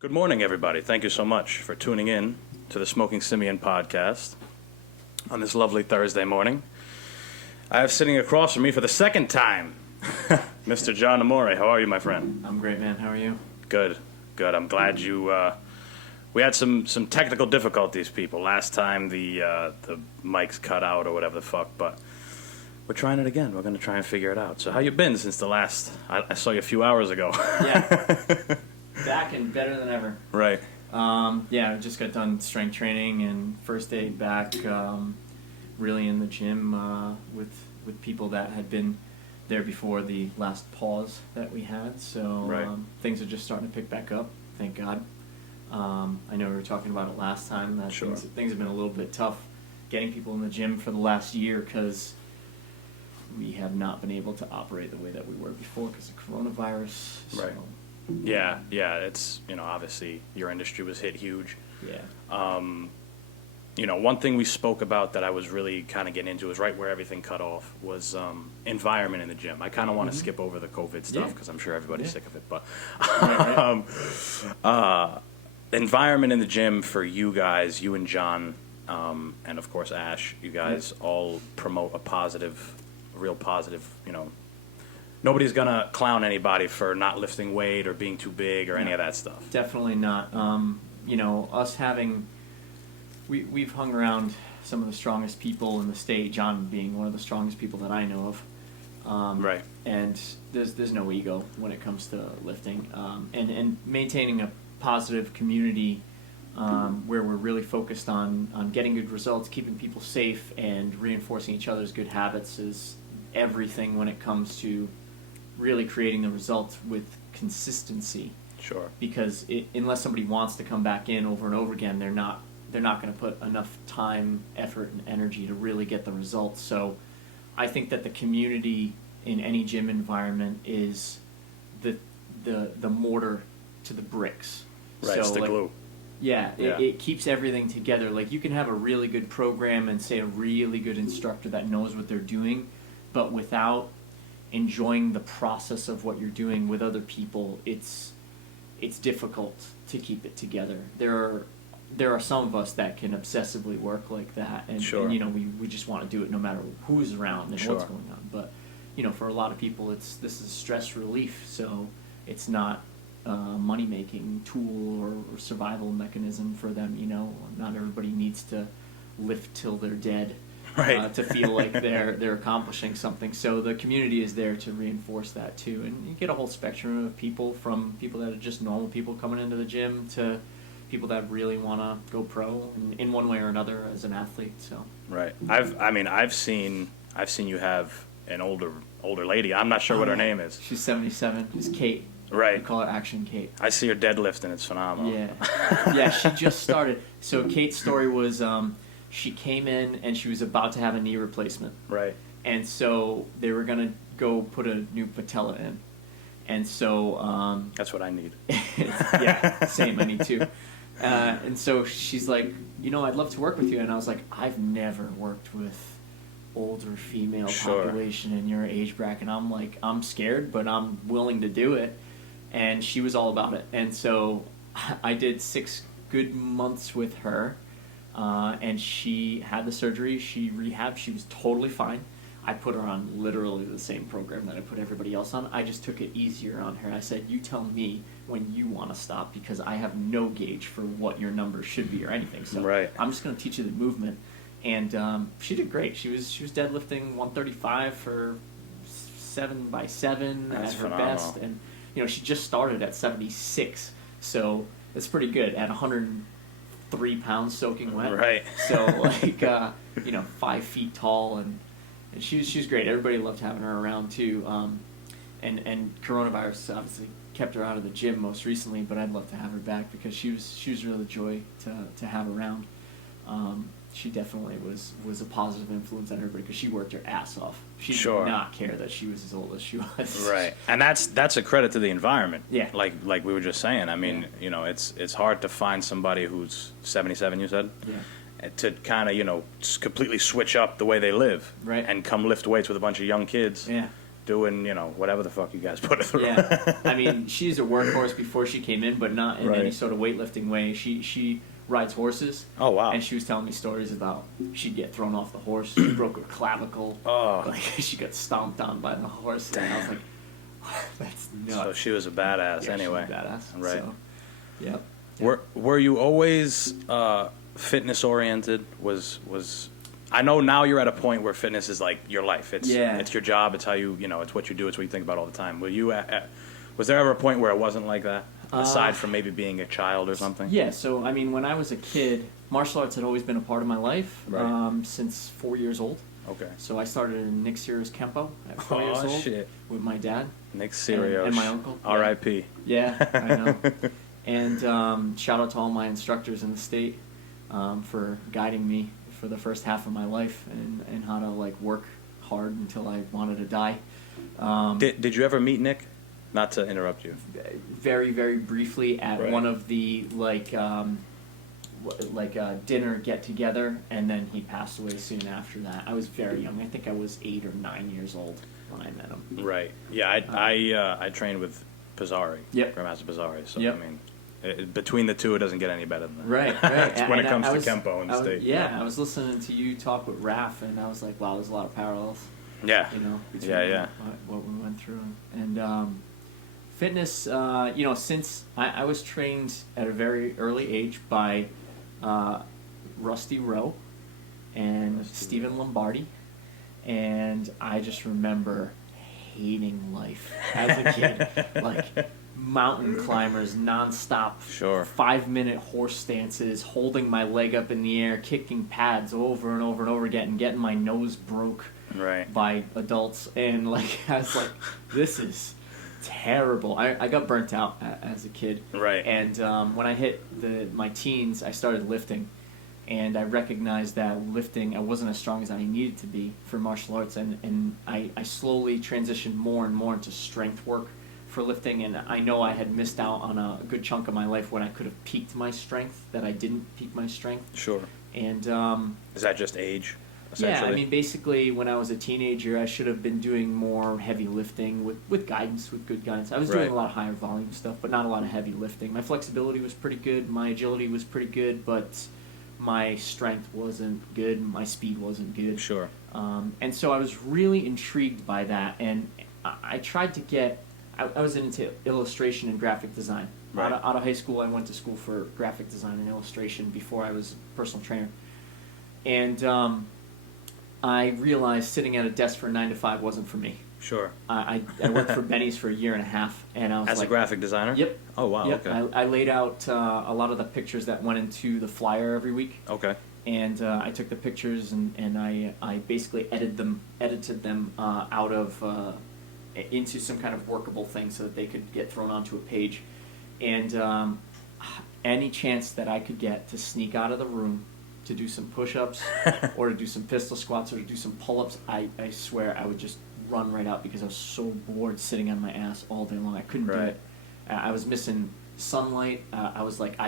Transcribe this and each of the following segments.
Good morning, everybody. Thank you so much for tuning in to the Smoking Simian podcast on this lovely Thursday morning. I have sitting across from me for the second time, Mr. John Amore. How are you, my friend? I'm great, man. How are you? Good. I'm glad you. We had some technical difficulties, people. Last time the mics cut out or whatever the fuck, but we're trying it again. We're going to try and figure it out. So, how you been since the last? I saw you a few hours ago. Yeah. Back and better than ever. Right. Yeah, I just got done strength training and first day back really in the gym with people that had been there before the last pause that we had. So right. Things are just starting to pick back up, thank God. I know we were talking about it last time. That sure. things have been a little bit tough getting people in the gym for the last year because we have not been able to operate the way that we were before because of coronavirus. Right. So, Yeah, it's, obviously your industry was hit huge. yeah. One thing we spoke about that I was really kind of getting into is right where everything cut off was environment in the gym. I kind of want to skip over the COVID stuff because I'm sure everybody's sick of it. But environment in the gym for you guys, you and John, and of course Ash, you guys all promote a real positive, nobody's going to clown anybody for not lifting weight or being too big or any of that stuff. Definitely not. Us having... We've hung around some of the strongest people in the state, John being one of the strongest people that I know of. Right. And there's no ego when it comes to lifting. And maintaining a positive community where we're really focused on getting good results, keeping people safe, and reinforcing each other's good habits is everything when it comes to really creating the results with consistency. Sure. Because unless somebody wants to come back in over and over again, they're not going to put enough time, effort, and energy to really get the results. So I think that the community in any gym environment is the mortar to the bricks. Right, so it's the glue. Yeah, it keeps everything together. Like, you can have a really good program and, say, a really good instructor that knows what they're doing, but without enjoying the process of what you're doing with other people, it's difficult to keep it together. There are some of us that can obsessively work like that, and, sure. and we just want to do it no matter who's around and sure. what's going on. But for a lot of people, this is stress relief, so it's not a money-making tool or survival mechanism for them. Not everybody needs to lift till they're dead. Right. To feel like they're accomplishing something. So the community is there to reinforce that too, and you get a whole spectrum of people, from people that are just normal people coming into the gym to people that really want to go pro in one way or another as an athlete. So right. I've seen you have an older lady. I'm not sure what her name is. She's 77. She's Kate. Right. We call her Action Kate. I see her deadlift and it's phenomenal. Yeah, she just started. So Kate's story was she came in and she was about to have a knee replacement. Right. And so they were going to go put a new patella in. And so... that's what I need. Yeah, same. I need too. And so she's like, I'd love to work with you. And I was like, I've never worked with older female population in your age bracket. And I'm like, I'm scared, but I'm willing to do it. And she was all about it. And so I did 6 good months with her. And she had the surgery. She rehabbed. She was totally fine. I put her on literally the same program that I put everybody else on. I just took it easier on her. I said, you tell me when you want to stop, because I have no gauge for what your numbers should be or anything. So right. I'm just going to teach you the movement. And she did great. She was deadlifting 135 for 7x7 That's at her phenomenal. best. And, she just started at 76. So that's pretty good at 103 pounds soaking wet. Right. So 5 feet tall, and she was great. Everybody loved having her around too. And coronavirus obviously kept her out of the gym most recently, but I'd love to have her back because she was really a joy to have around. She definitely was a positive influence on everybody because she worked her ass off. She did not care that she was as old as she was. Right, and that's a credit to the environment. Yeah, like we were just saying. I mean, it's hard to find somebody who's 77. You said. Yeah. To kind of completely switch up the way they live. Right. And come lift weights with a bunch of young kids. Yeah. doing, whatever the fuck you guys put her through. Yeah, I mean, she's a workhorse before she came in, but not in Right. any sort of weightlifting way. She rides horses. Oh, wow. And she was telling me stories about she'd get thrown off the horse, she broke her clavicle, like she got stomped on by the horse. Damn. And I was like, that's nuts. So she was a badass Yeah, anyway. she's a badass. Right. So, yep. Were you always fitness oriented? Was I know now you're at a point where fitness is like your life. It's your job. It's how it's what you do. It's what you think about all the time. Were you was there ever a point where it wasn't like that? Aside from maybe being a child or something? Yeah, so I mean, when I was a kid, martial arts had always been a part of my life since 4 years old. Okay. So I started in Nick Sirius Kempo at 4 years old shit. with my dad. Nick Sirius. And my uncle. R.I.P. Yeah, I know. And shout out to all my instructors in the state for guiding me for the first half of my life and how to like work hard until I wanted to die. Did you ever meet Nick? Not to interrupt you. Very, very briefly at one of the dinner get together, and then he passed away soon after that. I was very young. I think I was 8 or 9 years old when I met him. Right. Yeah. I trained with Pizzari. Yep. Grandmaster Pizzari. So Yep. I mean, between the two, it doesn't get any better than that. Right. When it comes to Kempo in the state. Yeah, I was listening to you talk with Raph, and I was like, wow, there's a lot of parallels. Yeah. Between what we went through. And fitness, since I was trained at a very early age by Rusty Rowe and Stephen Lombardi, and I just remember hating life as a kid. Like, mountain climbers nonstop, 5-minute horse stances, holding my leg up in the air, kicking pads over and over and over again, and getting my nose broke by adults. And like, I was like, this is terrible. I got burnt out as a kid. Right. And when I hit my teens, I started lifting. And I recognized that lifting, I wasn't as strong as I needed to be for martial arts. And I slowly transitioned more and more into strength work for lifting. And I know I had missed out on a good chunk of my life when I could have peaked my strength, that I didn't peak my strength. Sure. And is that just age? Yeah, I mean, basically, when I was a teenager, I should have been doing more heavy lifting with guidance, with good guidance. I was doing a lot of higher volume stuff, but not a lot of heavy lifting. My flexibility was pretty good, my agility was pretty good, but my strength wasn't good, my speed wasn't good. Sure. And so I was really intrigued by that, and I tried to get... I was into illustration and graphic design. Right. Out of high school, I went to school for graphic design and illustration before I was a personal trainer. And I realized sitting at a desk for 9 to 5 wasn't for me. Sure. I worked for Benny's for a year and a half, and I was as a graphic designer. Yep. Oh wow. Yep. Okay. I laid out a lot of the pictures that went into the flyer every week. Okay. And I took the pictures and I basically edited them out of into some kind of workable thing so that they could get thrown onto a page. And any chance that I could get to sneak out of the room to do some push-ups or to do some pistol squats or to do some pull-ups, I swear I would just run right out because I was so bored sitting on my ass all day long. I couldn't do it. I was missing sunlight. I was like,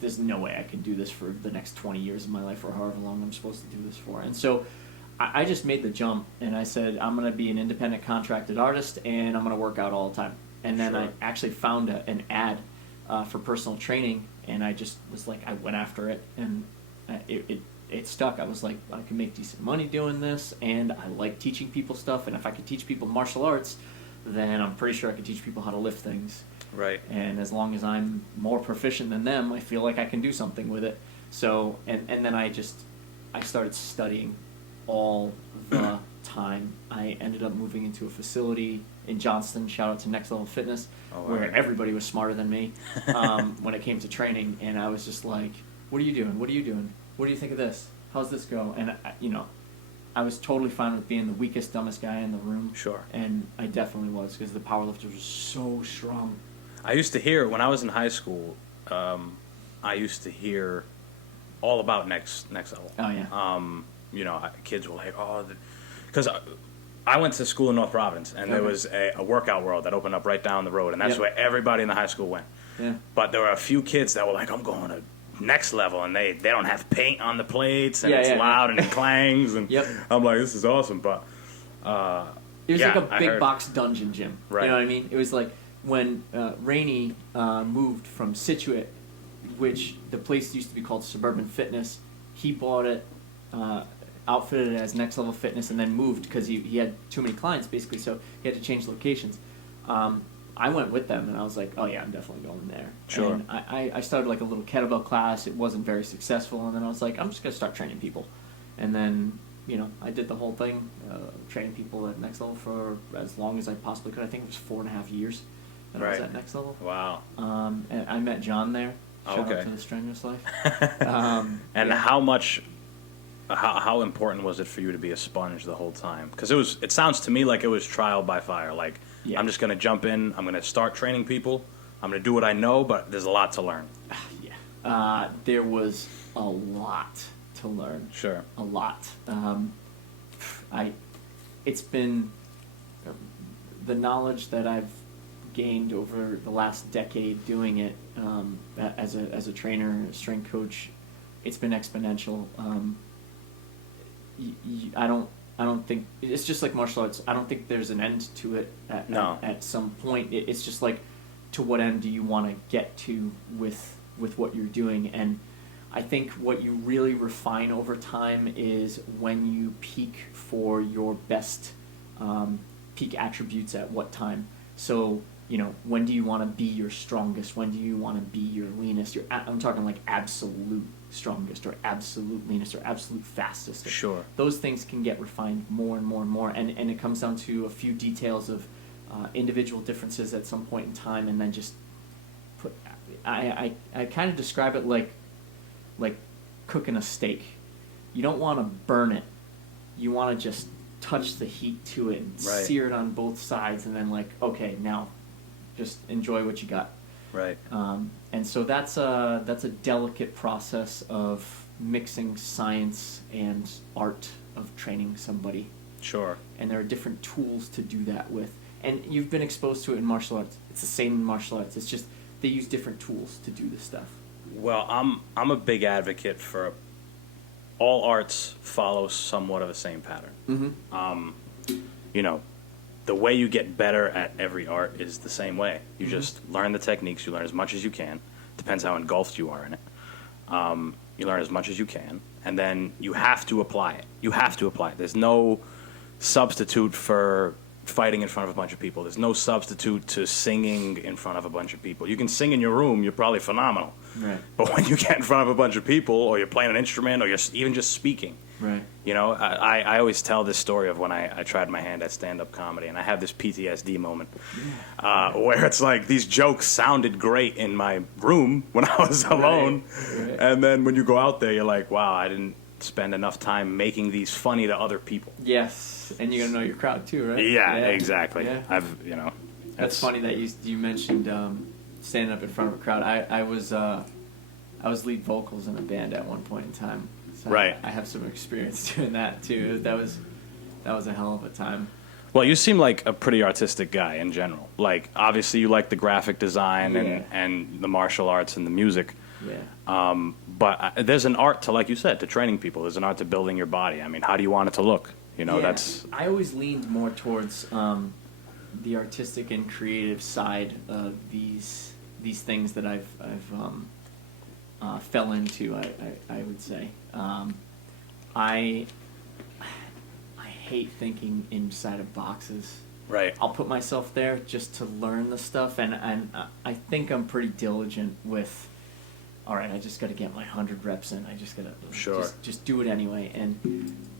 there's no way I can do this for the next 20 years of my life or however long I'm supposed to do this for. And so I just made the jump and I said, I'm going to be an independent contracted artist and I'm going to work out all the time. And then I actually found an ad for personal training, and I just was like, I went after it, and it stuck. I was like, I can make decent money doing this, and I like teaching people stuff, and if I could teach people martial arts, then I'm pretty sure I could teach people how to lift things. Right. And as long as I'm more proficient than them, I feel like I can do something with it. So, and then I started studying all the time. I ended up moving into a facility in Johnston, shout out to Next Level Fitness, where everybody was smarter than me when it came to training, and I was just like, what are you doing? What are you doing? What do you think of this? How's this go? And, I was totally fine with being the weakest, dumbest guy in the room. Sure. And I definitely was, because the powerlifters were so strong. I used to hear, when I was in high school, I used to hear all about Next Level. Oh, yeah. Kids were like, because I went to school in North Providence, and there was a workout world that opened up right down the road, and that's where everybody in the high school went. Yeah. But there were a few kids that were like, I'm going to Next Level, and they don't have paint on the plates, and it's loud and it clangs, and I'm like, this is awesome. But It was Yeah, like a I big heard. box dungeon gym. Right. You know what I mean? It was like when Rainey moved from Situate, which the place used to be called Suburban Fitness. He bought it, outfitted it as Next Level Fitness, and then moved because he had too many clients, basically, so he had to change locations. I went with them, and I was like, oh, yeah, I'm definitely going there. Sure. And I started like a little kettlebell class. It wasn't very successful, and then I was like, I'm just going to start training people. And then, you know, I did the whole thing, training people at Next Level for as long as I possibly could. I think it was 4.5 years that I was Right. at Next Level. Wow. And I met John there. Shout Okay. out to the Strenuous Life. And yeah. how important was it for you to be a sponge the whole time? Because it sounds to me like it was trial by fire. Like, Yeah. I'm just going to jump in, I'm going to start training people, I'm going to do what I know, but there's a lot to learn. Yeah. There was a lot to learn. Sure. A lot. It's been the knowledge that I've gained over the last decade doing it as a trainer, a strength coach. It's been exponential. I don't think it's just like martial arts. I don't think there's an end to it. At some point, it's just like, to what end do you want to get to with what you're doing? And I think what you really refine over time is when you peak for your best peak attributes at what time. So, you know, when do you want to be your strongest? When do you want to be your leanest? I'm talking like absolute strongest or absolute leanest or absolute fastest. Sure. Those things can get refined more and more and more. And it comes down to a few details of individual differences at some point in time, and then just I kind of describe it like cooking a steak. You don't want to burn it. You want to just touch the heat to it and Right. sear it on both sides, and then like, okay, now just enjoy what you got. Right. And so that's a delicate process of mixing science and art of training somebody. Sure. And there are different tools to do that with. And you've been exposed to it in martial arts. It's the same in martial arts. It's just they use different tools to do this stuff. Well, I'm a big advocate for all arts follow somewhat of the same pattern. Mm-hmm. You know, the way you get better at every art is the same way. You just learn the techniques. You learn as much as you can. Depends how engulfed you are in it. You learn as much as you can, and then you have to apply it. You have to apply it. There's no substitute for fighting in front of a bunch of people. There's no substitute to singing in front of a bunch of people. You can sing in your room. You're probably phenomenal. Right. But when you get in front of a bunch of people, or you're playing an instrument, or you're even just speaking, Right. you know, I always tell this story of when I tried my hand at stand-up comedy, and I have this PTSD moment where it's like these jokes sounded great in my room when I was alone, Right. and then when you go out there, you're like, wow, I didn't spend enough time making these funny to other people. Yes, and you got to know your crowd too, right? Yeah, exactly. Yeah. That's funny that you mentioned standing up in front of a crowd. I was lead vocals in a band at one point in time. So Right. I have some experience doing that too. That was a hell of a time. Well, you seem like a pretty artistic guy in general. Like, obviously, you like the graphic design and the martial arts and the music. Yeah. But there's an art to, like you said, to training people. There's an art to building your body. I mean, how do you want it to look? You know, that's... I always leaned more towards the artistic and creative side of these things that I've fell into. I would say I hate thinking inside of boxes. Right. I'll put myself there just to learn the stuff, and I think I'm pretty diligent with. All right, I just got to get my 100 reps in. I just got to just do it anyway.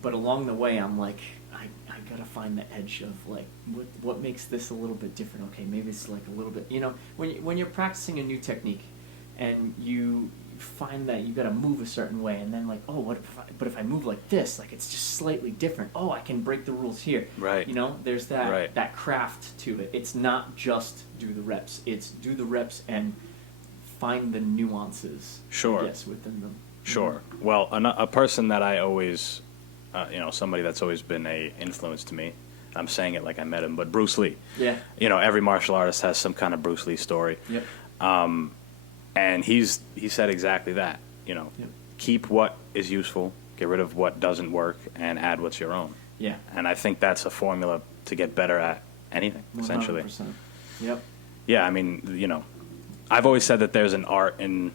But along the way, I'm like, I got to find the edge of like what makes this a little bit different. Okay, maybe it's like a little bit. You know, when you're practicing a new technique, and you find that you got to move a certain way, and then like, oh, but if I move like this, like it's just slightly different. Oh, I can break the rules here. Right. You know, there's that craft to it. It's not just do the reps. It's do the reps and find the nuances. Sure. Yes, within them. Sure. Well, a person that I always, somebody that's always been a influence to me. I'm saying it like I met him, but Bruce Lee. Yeah. You know, every martial artist has some kind of Bruce Lee story. Yep. And he said exactly that. You know, keep what is useful, get rid of what doesn't work, and add what's your own. Yeah. And I think that's a formula to get better at anything, essentially. 100%. Yep. Yeah, I mean, you know, I've always said that there's an art in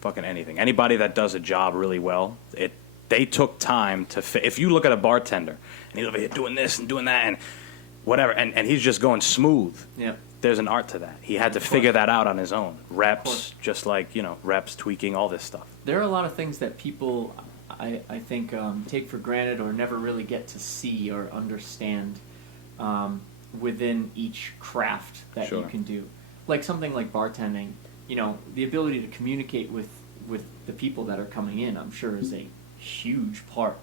fucking anything. Anybody that does a job really well, they took time to if you look at a bartender and he's over here doing this and doing that and whatever, and he's just going smooth. Yep. There's an art to that. He had to figure that out on his own. Reps, just like, you know, reps, tweaking, all this stuff. There are a lot of things that people, I think, take for granted or never really get to see or understand within each craft that you can do. Like something like bartending, you know, the ability to communicate with the people that are coming in, I'm sure, is a huge part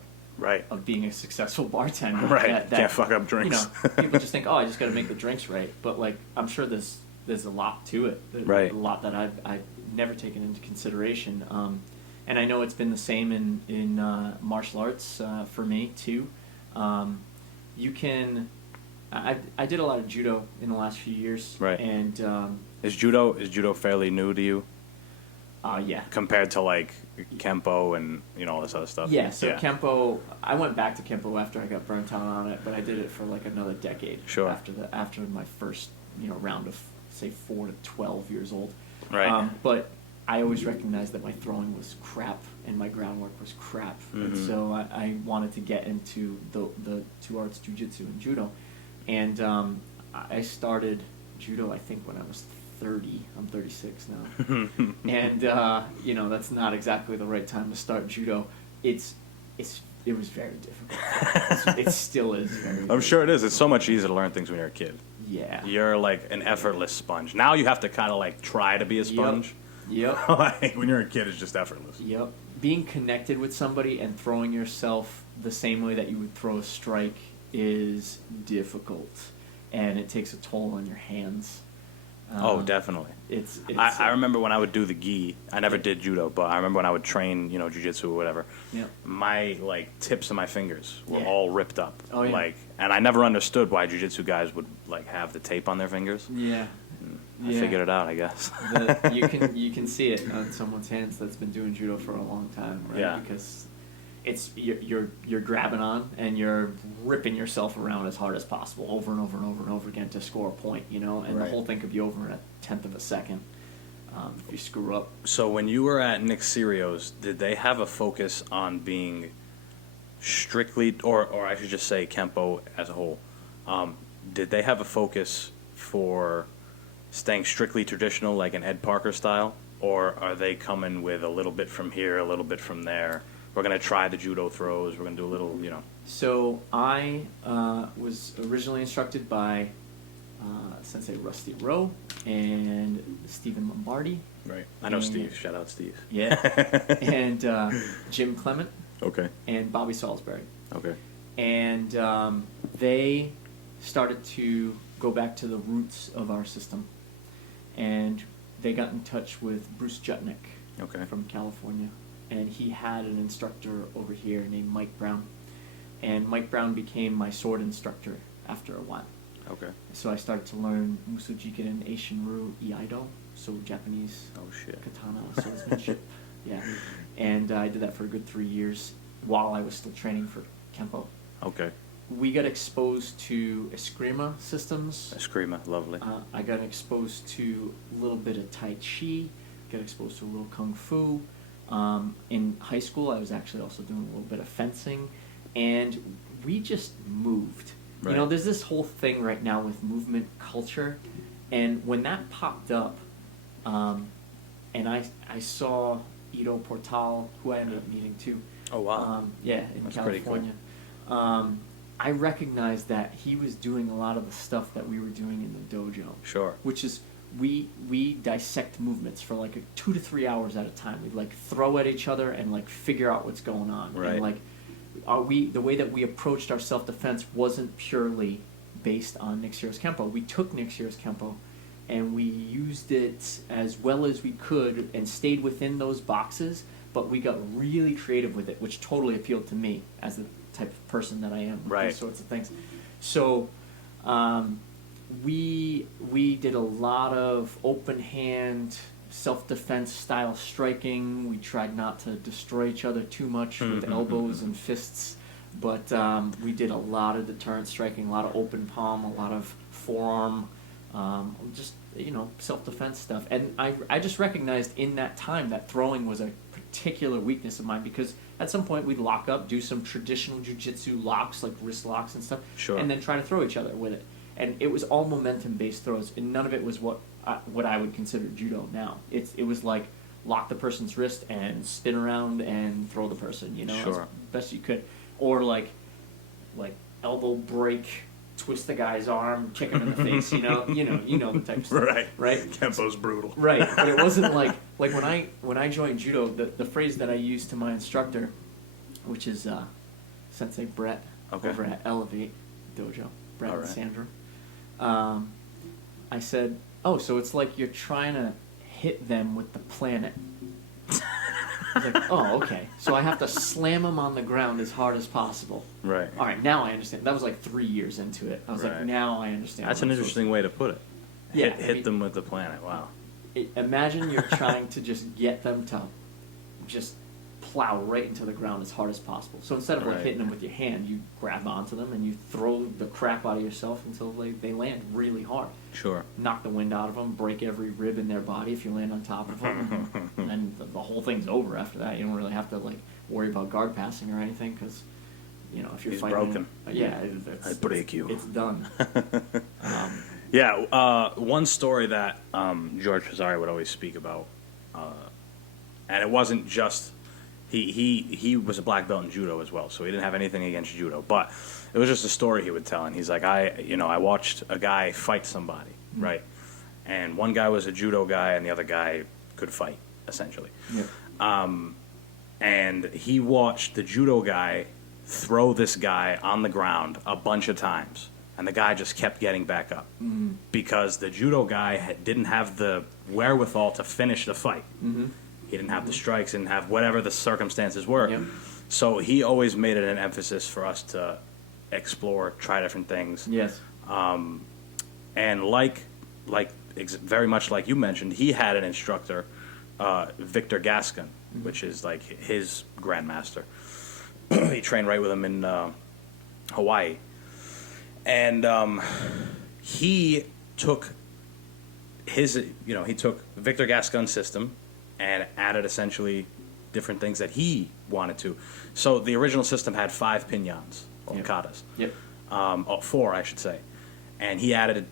of being a successful bartender. That can't fuck up drinks. You know, people just think, oh, I just got to make the drinks right. But like, I'm sure there's a lot to it. A lot that I've never taken into consideration. And I know it's been the same in martial arts for me too. You can. I did a lot of judo in the last few years. Right. And is judo fairly new to you? Yeah. Compared to like Kempo and, you know, all this other stuff. Yeah. So Kempo, I went back to Kempo after I got burnt out on it, but I did it for like another decade. Sure. After my first, you know, round of say 4 to 12 years old. Right. But I always recognized that my throwing was crap and my groundwork was crap, and so I wanted to get into the two arts, jiu-jitsu and judo, and I started judo I think when I was 30. I'm 36 now, and you know, that's not exactly the right time to start judo. It was very difficult. It still is. I'm sure it is. It's so much easier to learn things when you're a kid. Yeah. You're like an effortless sponge. Now you have to kind of like try to be a sponge. Yep. Like when you're a kid, it's just effortless. Yep. Being connected with somebody and throwing yourself the same way that you would throw a strike is difficult, and it takes a toll on your hands. Oh, definitely. It's I remember when I would do the gi. I never did judo, but I remember when I would train, you know, jiu-jitsu or whatever. Yeah. My like tips of my fingers were all ripped up. Oh yeah. Like, and I never understood why jiu-jitsu guys would like have the tape on their fingers. Yeah. I figured it out, I guess. You can see it on someone's hands that's been doing judo for a long time, right? Yeah. Because it's you're grabbing on and you're ripping yourself around as hard as possible over and over and over and over again to score a point, you know, and the whole thing could be over in a tenth of a second if you screw up. So when you were at Nick Sirio's, did they have a focus on being strictly, or I should just say Kempo as a whole, did they have a focus for staying strictly traditional like an Ed Parker style, or are they coming with a little bit from here, a little bit from there? We're going to try the judo throws. We're going to do a little, you know. So I was originally instructed by Sensei Rusty Rowe and Stephen Lombardi. Right. I know Steve. Shout out Steve. Yeah. And Jim Clement. Okay. And Bobby Salisbury. Okay. And they started to go back to the roots of our system. And they got in touch with Bruce Jutnick from California. And he had an instructor over here named Mike Brown. And Mike Brown became my sword instructor after a while. Okay. So I started to learn Muso Jikiden Eishinru Iaido, so Japanese katana swordsmanship. Yeah. And I did that for a good 3 years while I was still training for Kempo. Okay. We got exposed to Eskrima systems. Eskrima, lovely. I got exposed to a little bit of Tai Chi, got exposed to a little Kung Fu. In high school, I was actually also doing a little bit of fencing, and we just moved. Right. You know, there's this whole thing right now with movement culture, and when that popped up, and I saw Ido Portal, who I ended up meeting too. Oh, wow. Yeah, in That's California. Pretty cool. I recognized that he was doing a lot of the stuff that we were doing in the dojo. Sure. Which is, we dissect movements for like 2 to 3 hours at a time. We'd like throw at each other and like figure out what's going on. Right. And like, the way that we approached our self-defense wasn't purely based on Nick Sirio's Kempo. We took Nick Sirio's Kempo and we used it as well as we could and stayed within those boxes, but we got really creative with it, which totally appealed to me as the type of person that I am with these sorts of things. So we did a lot of open hand self-defense style striking. We tried not to destroy each other too much with elbows and fists, But we did a lot of deterrent striking, a lot of open palm, a lot of forearm, just, self-defense stuff. And I just recognized in that time that throwing was a particular weakness of mine, because at some point we'd lock up, do some traditional jiu-jitsu locks, like wrist locks and stuff, Sure. and then try to throw each other with it. And it was all momentum-based throws, and none of it was what I would consider judo now. It was like lock the person's wrist and spin around and throw the person, Sure. as best you could. Or like elbow break, twist the guy's arm, kick him in the face, you know the type of stuff. Right? Kempo's brutal. Right. But it wasn't like when I joined judo, the phrase that I used to my instructor, which is Sensei Brett over at Elevate Dojo, Brett and Sandra. I said, "Oh, so it's like you're trying to hit them with the planet." I was like, "Oh, okay. So I have to slam them on the ground as hard as possible." Right. All right, now I understand. That was like 3 years into it. I was like, now I understand. That's an interesting way to put it. Yeah, Hit them with the planet. Wow. Imagine you're trying to just get them to just plow right into the ground as hard as possible. So instead of like hitting them with your hand, you grab onto them and you throw the crap out of yourself until they land really hard. Sure. Knock the wind out of them, break every rib in their body if you land on top of them, and then the whole thing's over after that. You don't really have to like worry about guard passing or anything, because if you're He's fighting, broken. I break you. It's done. One story that George Pizzari would always speak about, and it wasn't just he was a black belt in judo as well, so he didn't have anything against judo, but it was just a story he would tell, and he's like, I watched a guy fight somebody, right, and one guy was a judo guy and the other guy could fight essentially, and he watched the judo guy throw this guy on the ground a bunch of times. And the guy just kept getting back up because the judo guy didn't have the wherewithal to finish the fight. He didn't have the strikes, didn't have whatever the circumstances were. So he always made it an emphasis for us to explore, try different things. Yes. And very much like you mentioned, he had an instructor, Victor Gascon, which is like his grandmaster. He trained right with him in Hawaii. And he took he took Victor Gascon's system and added essentially different things that he wanted to. So the original system had 5 pinyans, or katas. Yep. 4, I should say. And he added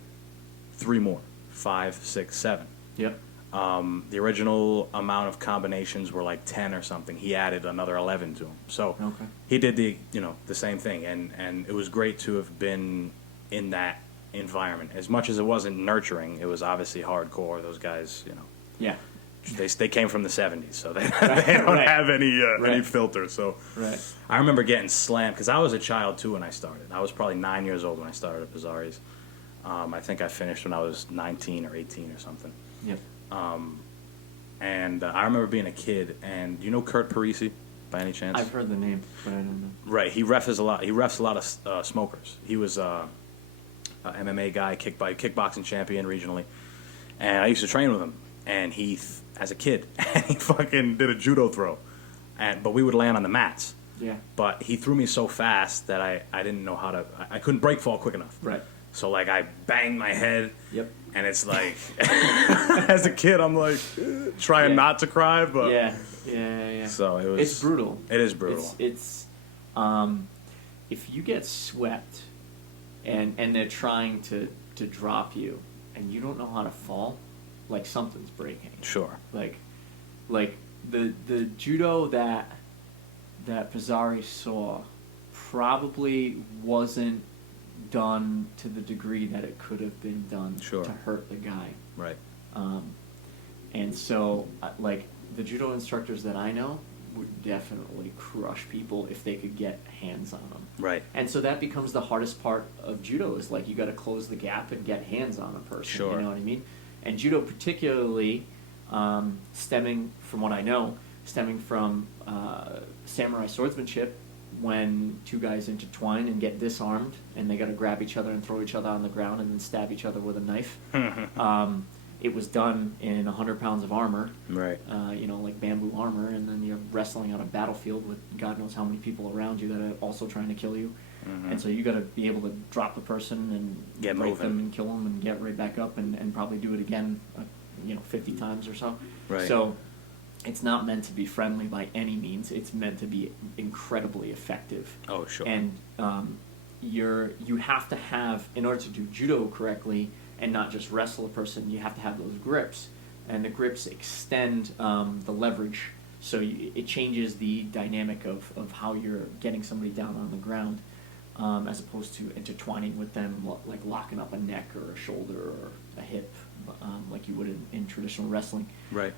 3 more, 5, 6, 7. Yep. The original amount of combinations were like 10 or something. He added another 11 to them. So he did the same thing, and it was great to have been in that environment. As much as it wasn't nurturing, it was obviously hardcore. Those guys, Yeah. They came from the 70s, so they don't have any filter. So I remember getting slammed because I was a child too when I started. I was probably 9 years old when I started at Pizzari's. I think I finished when I was 19 or 18 or something. Yep. And I remember being a kid, and you know Kurt Parisi by any chance? I've heard the name, but I don't know. Right, he refs a lot. He refs a lot of smokers. He was a MMA guy, kickboxing champion regionally, and I used to train with him. And he, as a kid, he fucking did a judo throw, but we would land on the mats. Yeah. But he threw me so fast that I didn't know how to. I couldn't break fall quick enough. Right. So like I banged my head. Yep. And it's like, as a kid, I'm like trying not to cry, but yeah. So it was. It's brutal. It is brutal. It's if you get swept, and they're trying to drop you, and you don't know how to fall, like something's breaking. Sure. Like the judo that Pizzari saw probably wasn't done to the degree that it could have been done to hurt the guy. Right. And so, like, the judo instructors that I know would definitely crush people if they could get hands on them. Right. And so that becomes the hardest part of judo, is like you got to close the gap and get hands on a person. Sure. You know what I mean? And judo particularly, stemming from what I know, stemming from samurai swordsmanship, when 2 guys intertwine and get disarmed, and they got to grab each other and throw each other on the ground and then stab each other with a knife. it was done in 100 pounds of armor, Right. like bamboo armor, and then you're wrestling on a battlefield with God knows how many people around you that are also trying to kill you. And so you got to be able to drop the person and Get break moving. them and kill them and get right back up and probably do it again, 50 times or so. Right. So it's not meant to be friendly by any means. It's meant to be incredibly effective. Oh, sure. And you have to have, in order to do judo correctly and not just wrestle a person, you have to have those grips. And the grips extend the leverage, so it changes the dynamic of how you're getting somebody down on the ground, as opposed to intertwining with them, like locking up a neck or a shoulder or a hip, like you would in traditional wrestling. Right.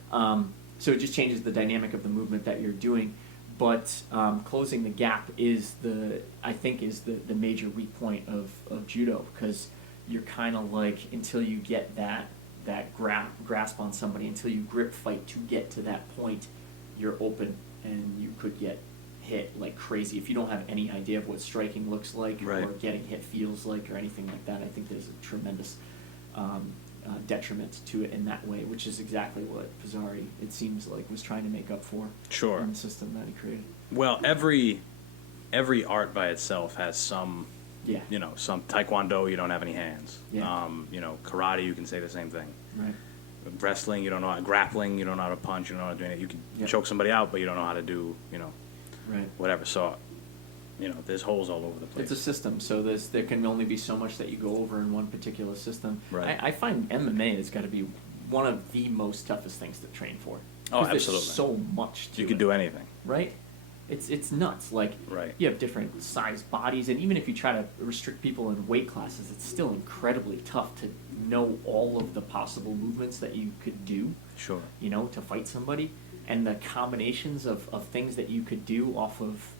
So it just changes the dynamic of the movement that you're doing. But closing the gap is the major weak point of judo, because you're kind of like, until you get that grasp on somebody, until you grip fight to get to that point, you're open and you could get hit like crazy. If you don't have any idea of what striking looks like, right, or getting hit feels like, or anything like that, I think there's a tremendous detriment to it in that way, which is exactly what Pizzari, it seems like, was trying to make up for. Sure. In the system that he created. Well, every art by itself has some, Yeah. some taekwondo, you don't have any hands. Yeah. Karate, you can say the same thing. Right. Wrestling, you don't know how, grappling, you don't know how to punch, you don't know how to do anything. You can Yep. choke somebody out, but you don't know how to do, Right. whatever. So, there's holes all over the place. It's a system, so there can only be so much that you go over in one particular system. Right. I find MMA has got to be one of the most toughest things to train for. Oh, 'Cause absolutely. There's so much to You it. can do anything. Right? It's nuts. Like, Right. you have different sized bodies, and even if you try to restrict people in weight classes, it's still incredibly tough to know all of the possible movements that you could do, Sure. to fight somebody, and the combinations of things that you could do off of,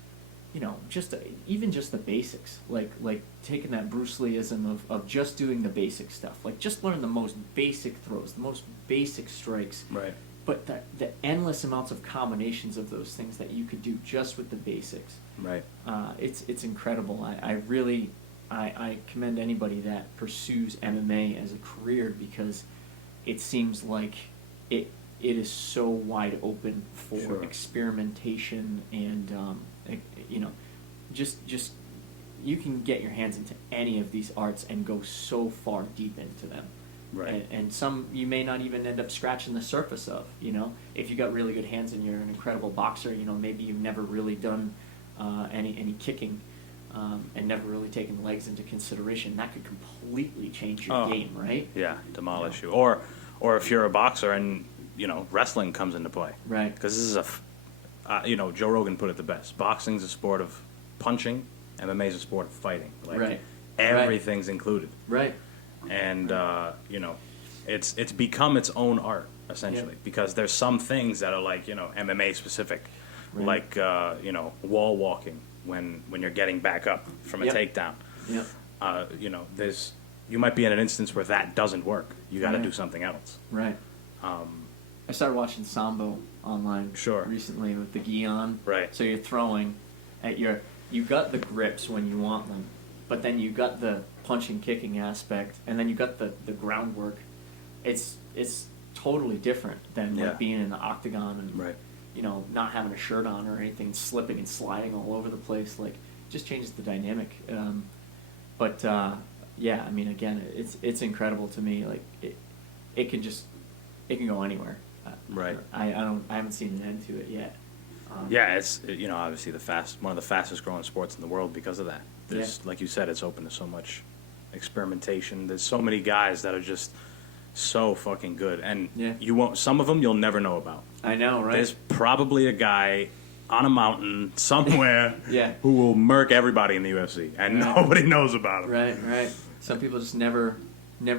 even just the basics, like taking that Bruce Lee-ism of just doing the basic stuff, like just learn the most basic throws, the most basic strikes, Right. but the endless amounts of combinations of those things that you could do just with the basics. Right. It's incredible. I really commend anybody that pursues MMA as a career, because it seems like it is so wide open for Sure. experimentation and just you can get your hands into any of these arts and go so far deep into them. Right. And some you may not even end up scratching the surface of. If you got really good hands and you're an incredible boxer, maybe you've never really done any kicking, and never really taken legs into consideration. That could completely change your game, right? Yeah, demolish you. Or if you're a boxer and wrestling comes into play. Right. Because this is Joe Rogan put it the best. Boxing's a sport of punching, MMA's a sport of fighting. Like, Right. everything's included. Right. And it's become its own art essentially, Yeah. because there's some things that are like MMA specific, Right. like wall walking when you're getting back up from a Yep. takedown. Yeah. You might be in an instance where that doesn't work. You got to Right. do something else. Right. I started watching Sambo online Sure. recently with the gi on. Right. So you're throwing at you got the grips when you want them, but then you got the punching kicking aspect, and then you got the groundwork. It's totally different than Yeah. like being in the octagon and Right. not having a shirt on or anything, slipping and sliding all over the place. Like, it just changes the dynamic. But yeah, I mean, again, it's incredible to me. Like, it can go anywhere. Right. I haven't seen an end to it yet. Yeah, it's obviously one of the fastest growing sports in the world because of that. There's, like you said, it's open to so much experimentation. There's so many guys that are just so fucking good, and Yeah. some of them you'll never know about. I know, right? There's probably a guy on a mountain somewhere Yeah. who will murk everybody in the UFC, and Right. nobody knows about him. Right. Some people just never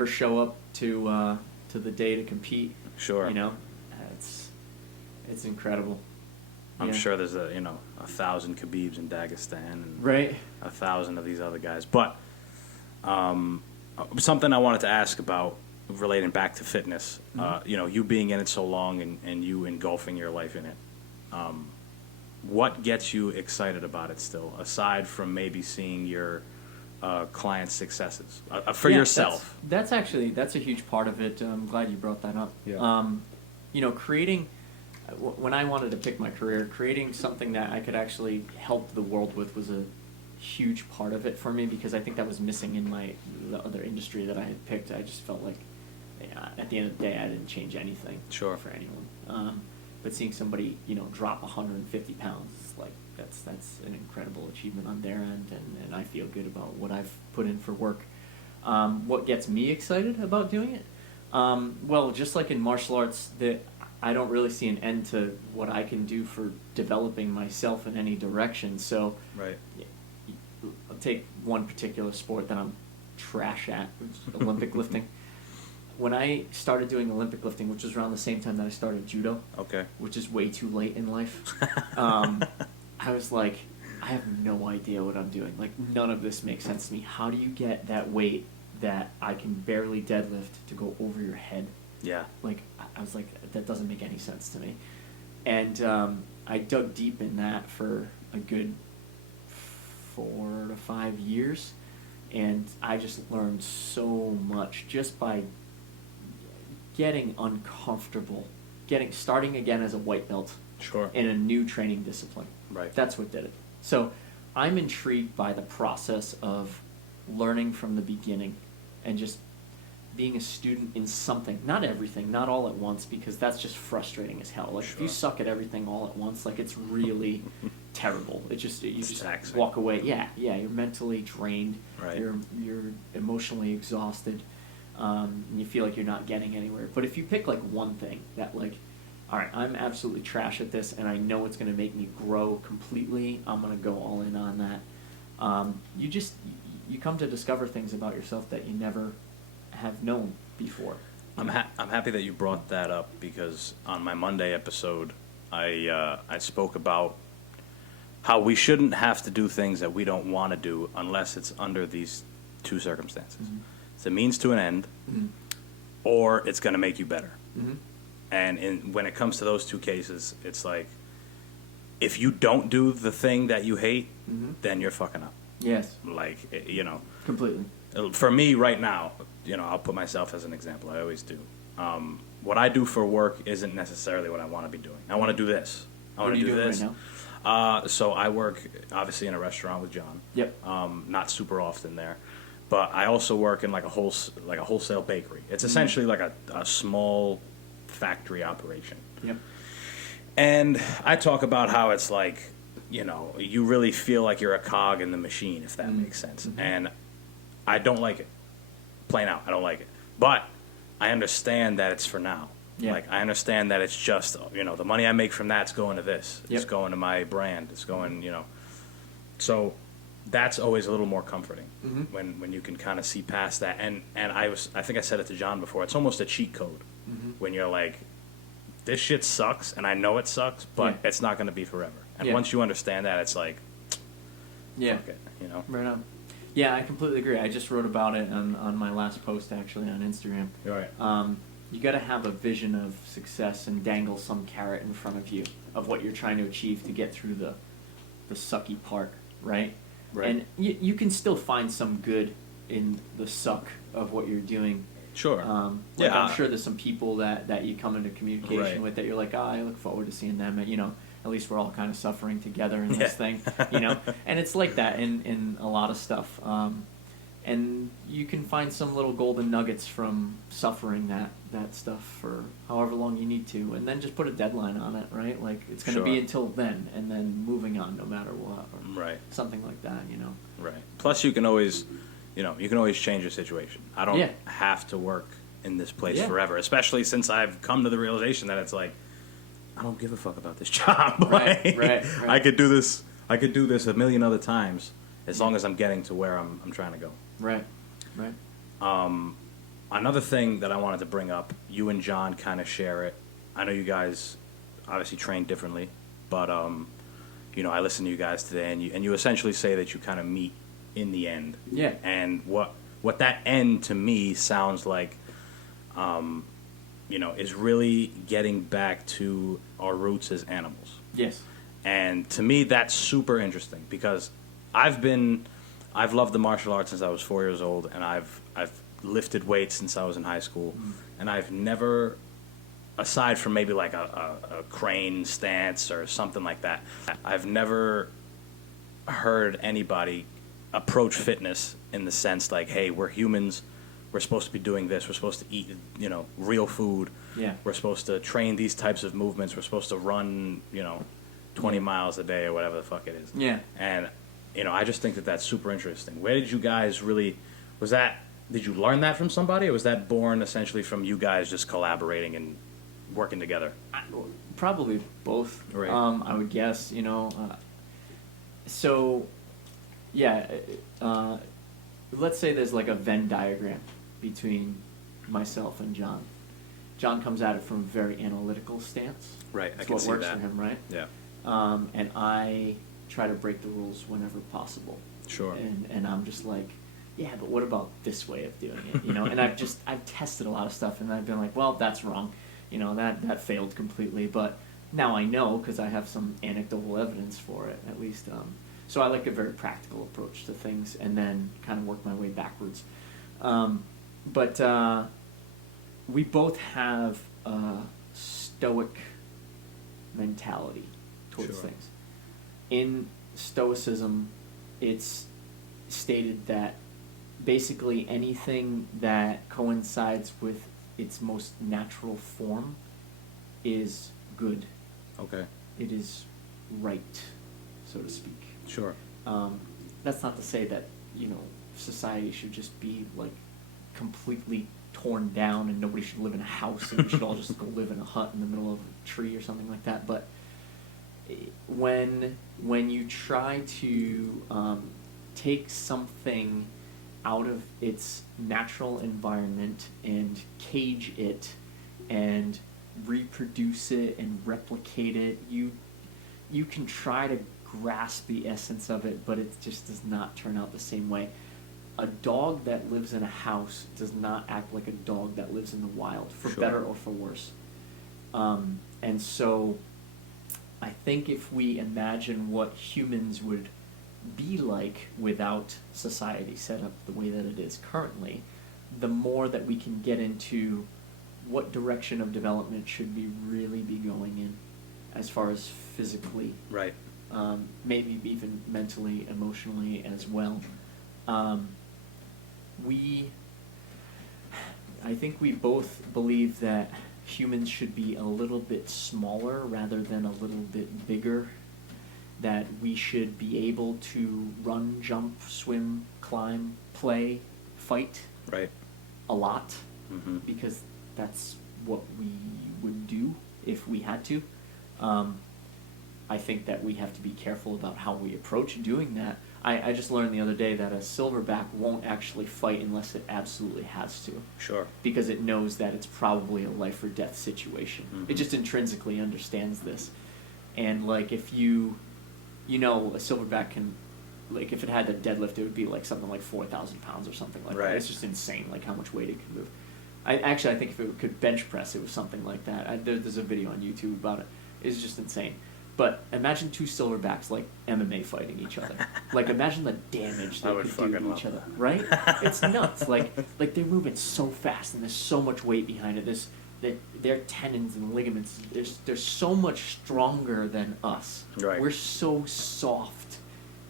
show up to the day to compete. Sure. It's incredible. I'm Yeah. sure there's 1,000 Khabibs in Dagestan and Right. 1,000 of these other guys. But something I wanted to ask about, relating back to fitness, you being in it so long and you engulfing your life in it, what gets you excited about it still, aside from maybe seeing your clients' successes for yourself? That's a huge part of it. I'm glad you brought that up. Yeah. Creating when I wanted to pick my career, creating something that I could actually help the world with was a huge part of it for me, because I think that was missing in the other industry that I had picked. I just felt like at the end of the day I didn't change anything for anyone. But seeing somebody drop 150 pounds is like that's an incredible achievement on their end, and I feel good about what I've put in for work. What gets me excited about doing it? Well, just like in martial arts, that I don't really see an end to what I can do for developing myself in any direction. So, right. I'll take one particular sport that I'm trash at, which is Olympic lifting. When I started doing Olympic lifting, which was around the same time that I started judo, which is way too late in life, I was like, I have no idea what I'm doing. Like, none of this makes sense to me. How do you get that weight that I can barely deadlift to go over your head? Yeah. Like, I was like, that doesn't make any sense to me. And I dug deep in that for a good 4 to 5 years, and I just learned so much just by getting uncomfortable, starting again as a white belt in a new training discipline. Right. That's what did it. So I'm intrigued by the process of learning from the beginning and just being a student in something, not everything, not all at once, because that's just frustrating as hell. Like, if you suck at everything all at once, like, it's really terrible. You just taxing. Walk away. Yeah, you're mentally drained. Right. You're emotionally exhausted. And you feel like you're not getting anywhere. But if you pick like one thing that, like, all right, I'm absolutely trash at this, and I know it's going to make me grow completely, I'm going to go all in on that. You come to discover things about yourself that you never have known before. I'm happy that you brought that up, because on my Monday episode, I spoke about how we shouldn't have to do things that we don't want to do unless it's under these two circumstances. Mm-hmm. It's a means to an end, or it's going to make you better. Mm-hmm. And when it comes to those two cases, it's like, if you don't do the thing that you hate, then you're fucking up. Yes. Like, Completely. For me right now, I'll put myself as an example. I always do. What I do for work isn't necessarily what I want to be doing. I want to do this. I want to do this. Right now? So I work, obviously, in a restaurant with John. Yep. Not super often there. But I also work in like a wholesale bakery. It's essentially like a small factory operation. Yep. And I talk about how it's like, you really feel like you're a cog in the machine, if that makes sense. Mm-hmm. And I don't like it. Plain out, I don't like it. But I understand that it's for now. Yeah. Like, I understand that it's just, the money I make from that's going to this. Yep. It's going to my brand. It's going, So that's always a little more comforting when you can kind of see past that. And I think I said it to John before. It's almost a cheat code when you're like, this shit sucks, and I know it sucks, but it's not going to be forever. And once you understand that, it's like, fuck it, Right on. Yeah, I completely agree. I just wrote about it on my last post, actually, on Instagram. Right. You got to have a vision of success and dangle some carrot in front of you of what you're trying to achieve to get through the sucky part, right? Right. And you can still find some good in the suck of what you're doing. Sure. I'm sure there's some people that you come into communication with that you're like, I look forward to seeing them. At least we're all kind of suffering together in this thing, And it's like that in a lot of stuff. And you can find some little golden nuggets from suffering that stuff for however long you need to, and then just put a deadline on it, right? Like, it's going to be until then, and then moving on no matter what, or something like that, Right. Plus, you can always, change your situation. I don't have to work in this place forever, especially since I've come to the realization that it's like, I don't give a fuck about this job. Right. I could do this a million other times as long as I'm getting to where I'm trying to go. Right. Another thing that I wanted to bring up, you and John kind of share it. I know you guys obviously train differently, but I listened to you guys today, and you essentially say that you kind of meet in the end. Yeah. And what that end to me sounds like, is really getting back to our roots as animals. Yes. And to me, that's super interesting, because I've been I've loved the martial arts since I was 4 years old, and I've lifted weights since I was in high school, and I've never, aside from maybe like a crane stance or something like that, I've never heard anybody approach fitness in the sense like, hey, we're humans, we're supposed to be doing this, we're supposed to eat, real food, we're supposed to train these types of movements, we're supposed to run, 20 miles a day or whatever the fuck it is. Yeah. And, I just think that that's super interesting. Where did you guys really, did you learn that from somebody, or was that born essentially from you guys just collaborating and working together? Probably both. Right. I would guess, so, yeah, let's say there's like a Venn diagram between myself and John. John comes at it from a very analytical stance. Right, That's I can what see works that. for him, right? Yeah. And I try to break the rules whenever possible. Sure. And I'm just like, yeah, but what about this way of doing it? And I've tested a lot of stuff, and I've been like, well, that's wrong. That failed completely. But now I know because I have some anecdotal evidence for it, at least. So I like a very practical approach to things, and then kind of work my way backwards. But we both have a stoic mentality towards Sure. things. In Stoicism, it's stated that basically anything that coincides with its most natural form is good. Okay. It is right, so to speak. Sure. That's not to say that, society should just be like completely torn down and nobody should live in a house and we should all just go live in a hut in the middle of a tree or something like that. But when you try to take something out of its natural environment and cage it and reproduce it and replicate it, you can try to grasp the essence of it, but it just does not turn out the same way. A dog that lives in a house does not act like a dog that lives in the wild, for Sure. better or for worse. And so I think if we imagine what humans would be like without society set up the way that it is currently, the more that we can get into what direction of development should we really be going in as far as physically, Right. maybe even mentally, emotionally as well. I think we both believe that humans should be a little bit smaller rather than a little bit bigger, that we should be able to run, jump, swim, climb, play, fight Right. a lot, Mm-hmm. because that's what we would do if we had to. I think that we have to be careful about how we approach doing that. I just learned the other day that a silverback won't actually fight unless it absolutely has to, Sure. because it knows that it's probably a life or death situation. Mhm. It just intrinsically understands this. And like if a silverback can, like if it had to deadlift, it would be like something like 4,000 pounds or something like Right. that. It's just insane, like how much weight it can move. I think if it could bench press, it was something like that. There's a video on YouTube about it. It's just insane. But imagine two silverbacks like MMA fighting each other. Like imagine the damage I they would could do fucking to love each other, that. right? It's nuts. Like they're moving so fast and there's so much weight behind it. Their tendons and ligaments, they're so much stronger than us. Right. We're so soft.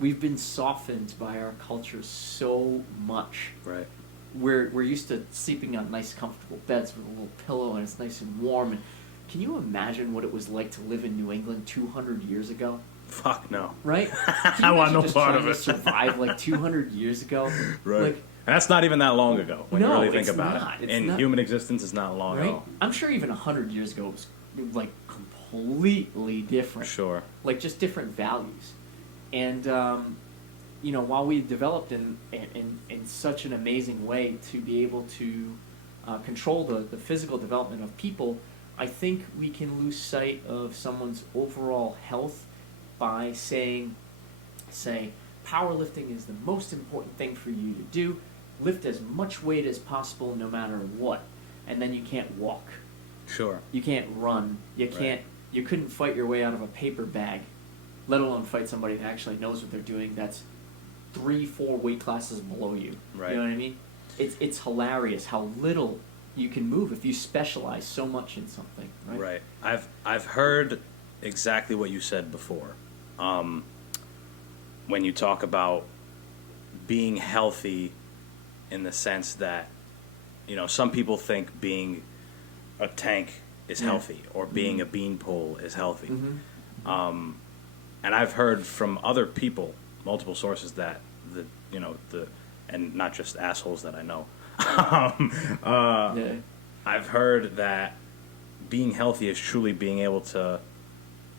We've been softened by our culture so much. Right. We're used to sleeping on nice, comfortable beds with a little pillow, and it's nice and warm. And can you imagine what it was like to live in New England 200 years ago? Fuck no. Right? Can I you want imagine no just part trying of to it. survive like 200 years ago? Right. Like, And that's not even that long ago when you No, really think it's about not. it. It's In not. human existence, it's not long at right? all. I'm sure even 100 years ago it was like completely different. Sure. Like just different values. And while we developed in such an amazing way to be able to control the physical development of people, I think we can lose sight of someone's overall health by say, powerlifting is the most important thing for you to do. Lift as much weight as possible no matter what. And then you can't walk. Sure. You can't run. You couldn't fight your way out of a paper bag, let alone fight somebody that actually knows what they're doing, that's 3-4 weight classes below you. Right. You know what I mean? It's hilarious how little you can move if you specialize so much in something. Right. Right. I've heard exactly what you said before. When you talk about being healthy, in the sense that, some people think being a tank is healthy, or being a beanpole is healthy. And I've heard from other people, multiple sources, that and not just assholes that I know. I've heard that being healthy is truly being able to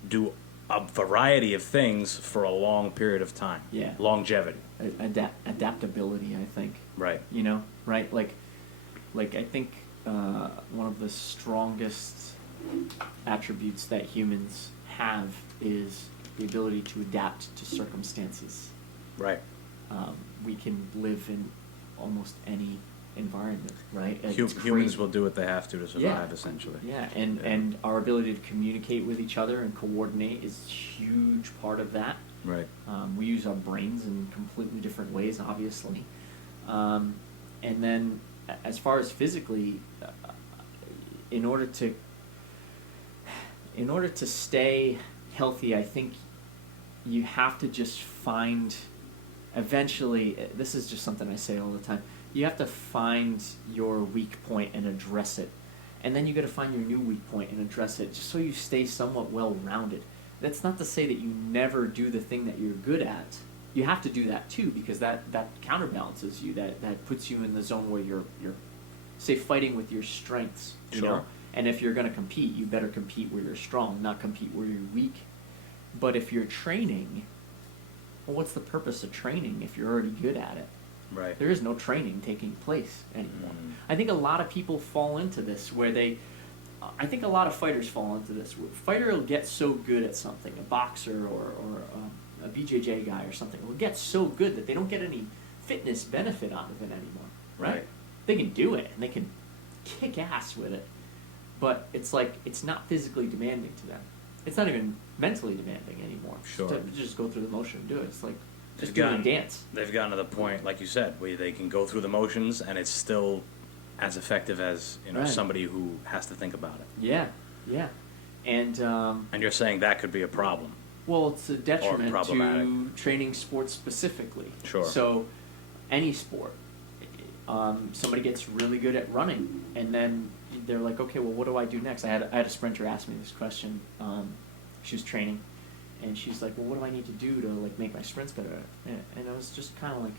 do a variety of things for a long period of time. Yeah. Longevity. Adaptability, I think. Right. Right? Like I think one of the strongest attributes that humans have is the ability to adapt to circumstances. Right. We can live in almost any environment, right? Humans will do what they have to survive, essentially. Yeah, and our ability to communicate with each other and coordinate is a huge part of that. Right. We use our brains in completely different ways, obviously. And then, as far as physically, in order to stay healthy, I think you have to just find. Eventually, this is just something I say all the time. You have to find your weak point and address it, and then you got to find your new weak point and address it, just so you stay somewhat well-rounded. That's not to say that you never do the thing that you're good at. You have to do that too, because that counterbalances you. That puts you in the zone where you're say fighting with your strengths. You know? And if you're going to compete, you better compete where you're strong, not compete where you're weak. But if you're training, well, what's the purpose of training if you're already good at it? Right. There is no training taking place anymore. I think a lot of people fall into this where I think a lot of fighters fall into this. A fighter will get so good at something, a boxer or a BJJ guy or something, will get so good that they don't get any fitness benefit out of it anymore, right? They can do it, and they can kick ass with it, but it's like, it's not physically demanding to them. It's not even mentally demanding anymore. Sure. To just go through the motion and do it. It's like, just doing a dance. They've gotten to the point, like you said, where they can go through the motions and it's still as effective as somebody who has to think about it. Yeah, yeah, and you're saying that could be a problem. Well, it's a detriment problematic to training sports specifically. Sure. So, any sport, somebody gets really good at running, and then they're like, okay, well, what do I do next? I had a sprinter ask me this question. She was training. And she's like, well, what do I need to do to like make my sprints better? And I was just kind of like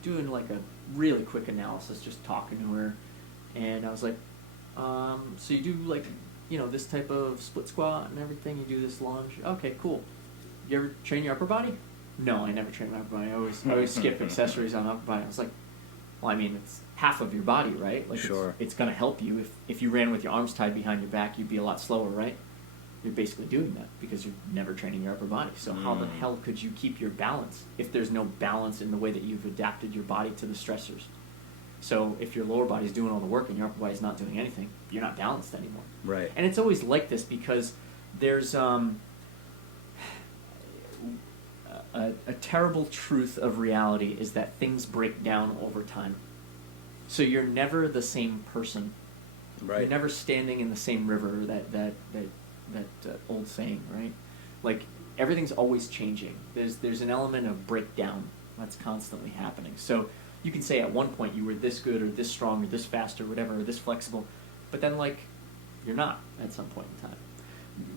doing like a really quick analysis, just talking to her. And I was like, so you do like, this type of split squat and everything? You do this lunge? Okay, cool. You ever train your upper body? No, I never train my upper body. I always skip accessories on upper body. I was like, well, I mean, it's half of your body, right? Like, sure. It's going to help you. If you ran with your arms tied behind your back, you'd be a lot slower, right? You're basically doing that because you're never training your upper body. So how the hell could you keep your balance if there's no balance in the way that you've adapted your body to the stressors? So if your lower body's doing all the work and your upper body's not doing anything, you're not balanced anymore. Right. And it's always like this because there's a terrible truth of reality is that things break down over time. So you're never the same person. Right. You're never standing in the same river, that old saying, right? Like, everything's always changing. There's an element of breakdown that's constantly happening. So you can say at one point you were this good or this strong or this fast or whatever or this flexible, but then like you're not at some point in time.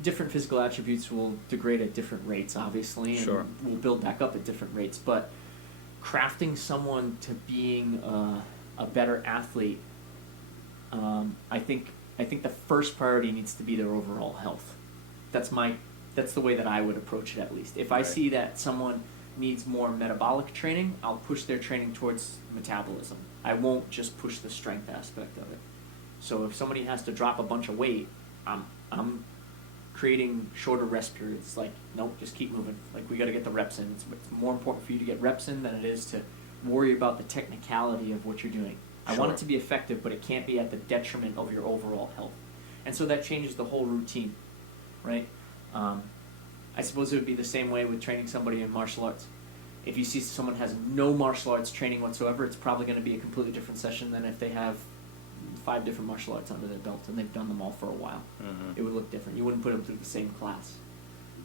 Different physical attributes will degrade at different rates, obviously, and will build back up at different rates. But crafting someone to being a better athlete, I think the first priority needs to be their overall health. That's the way that I would approach it, at least. If I see that someone needs more metabolic training, I'll push their training towards metabolism. I won't just push the strength aspect of it. So if somebody has to drop a bunch of weight, I'm creating shorter rest periods. Like, nope, just keep moving. Like, we got to get the reps in. It's more important for you to get reps in than it is to worry about the technicality of what you're doing. I want it to be effective, but it can't be at the detriment of your overall health. And so that changes the whole routine, right? I suppose it would be the same way with training somebody in martial arts. If you see someone has no martial arts training whatsoever, it's probably going to be a completely different session than if they have 5 different martial arts under their belt and they've done them all for a while. Mm-hmm. It would look different. You wouldn't put them through the same class.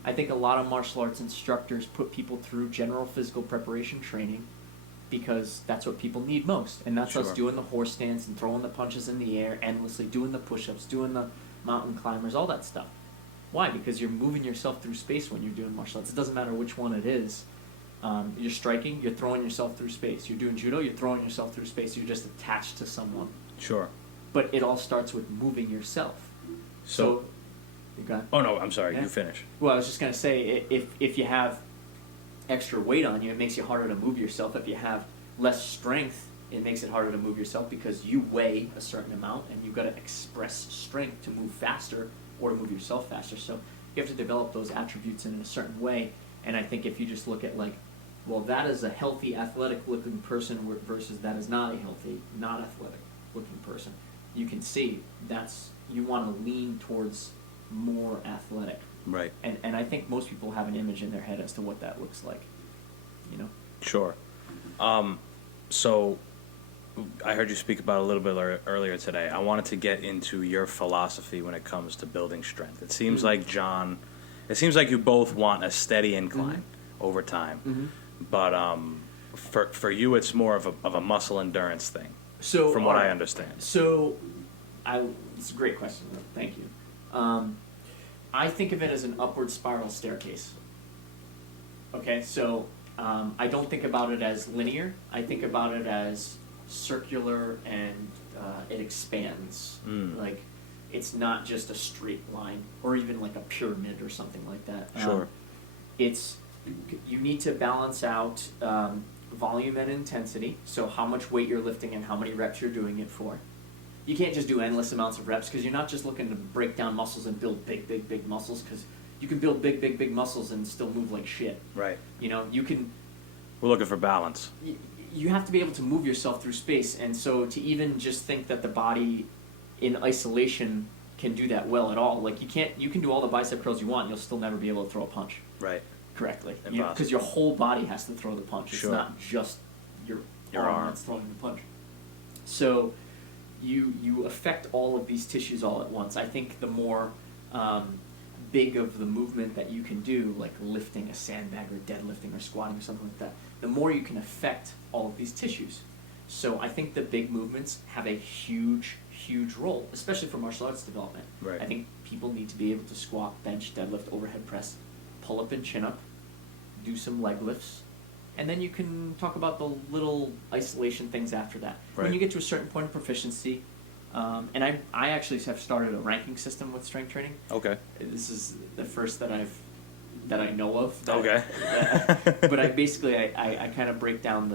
I think a lot of martial arts instructors put people through general physical preparation training because that's what people need most. And that's us doing the horse stance and throwing the punches in the air endlessly, doing the push-ups, doing the mountain climbers, all that stuff. Why? Because you're moving yourself through space when you're doing martial arts. It doesn't matter which one it is. You're striking, you're throwing yourself through space. You're doing judo, you're throwing yourself through space. You're just attached to someone. Sure. But it all starts with moving yourself. So you got. Oh no, I'm sorry. Yeah. You finish. Well, I was just gonna say, if you have extra weight on you, it makes you harder to move yourself. If you have less strength, it makes it harder to move yourself because you weigh a certain amount and you've got to express strength to move faster or to move yourself faster. So you have to develop those attributes in a certain way. And I think if you just look at like, well, that is a healthy, athletic-looking person versus that is not a healthy, not athletic-looking person, you can see you want to lean towards more athletic. Right. And I think most people have an image in their head as to what that looks like. You know? Sure. So I heard you speak about it a little bit earlier today. I wanted to get into your philosophy when it comes to building strength. It seems like you both want a steady incline over time. Mm-hmm. But for you, it's more of a muscle endurance thing. So, from what I understand. So, it's a great question. Thank you. I think of it as an upward spiral staircase. Okay, so I don't think about it as linear. I think about it as circular, and it expands. Like it's not just a straight line, or even like a pyramid or something like that. Sure. You need to balance out volume and intensity, so how much weight you're lifting and how many reps you're doing it for. You can't just do endless amounts of reps because you're not just looking to break down muscles and build big muscles, because you can build big muscles and still move like shit. Right. You know, you can... We're looking for balance. You have to be able to move yourself through space, and so to even just think that the body in isolation can do that well at all, like you can do all the bicep curls you want and you'll still never be able to throw a punch. Right. Correctly, because your whole body has to throw the punch. It's not just your arm that's throwing the punch. So you affect all of these tissues all at once. I think the more big of the movement that you can do, like lifting a sandbag or deadlifting or squatting or something like that, the more you can affect all of these tissues. So I think the big movements have a huge role, especially for martial arts development. Right. I think people need to be able to squat, bench, deadlift, overhead press, pull up and chin up, do some leg lifts, and then you can talk about the little isolation things after that. Right. When you get to a certain point of proficiency, and I actually have started a ranking system with strength training. Okay. This is the first that I know of. Okay. But I kind of break down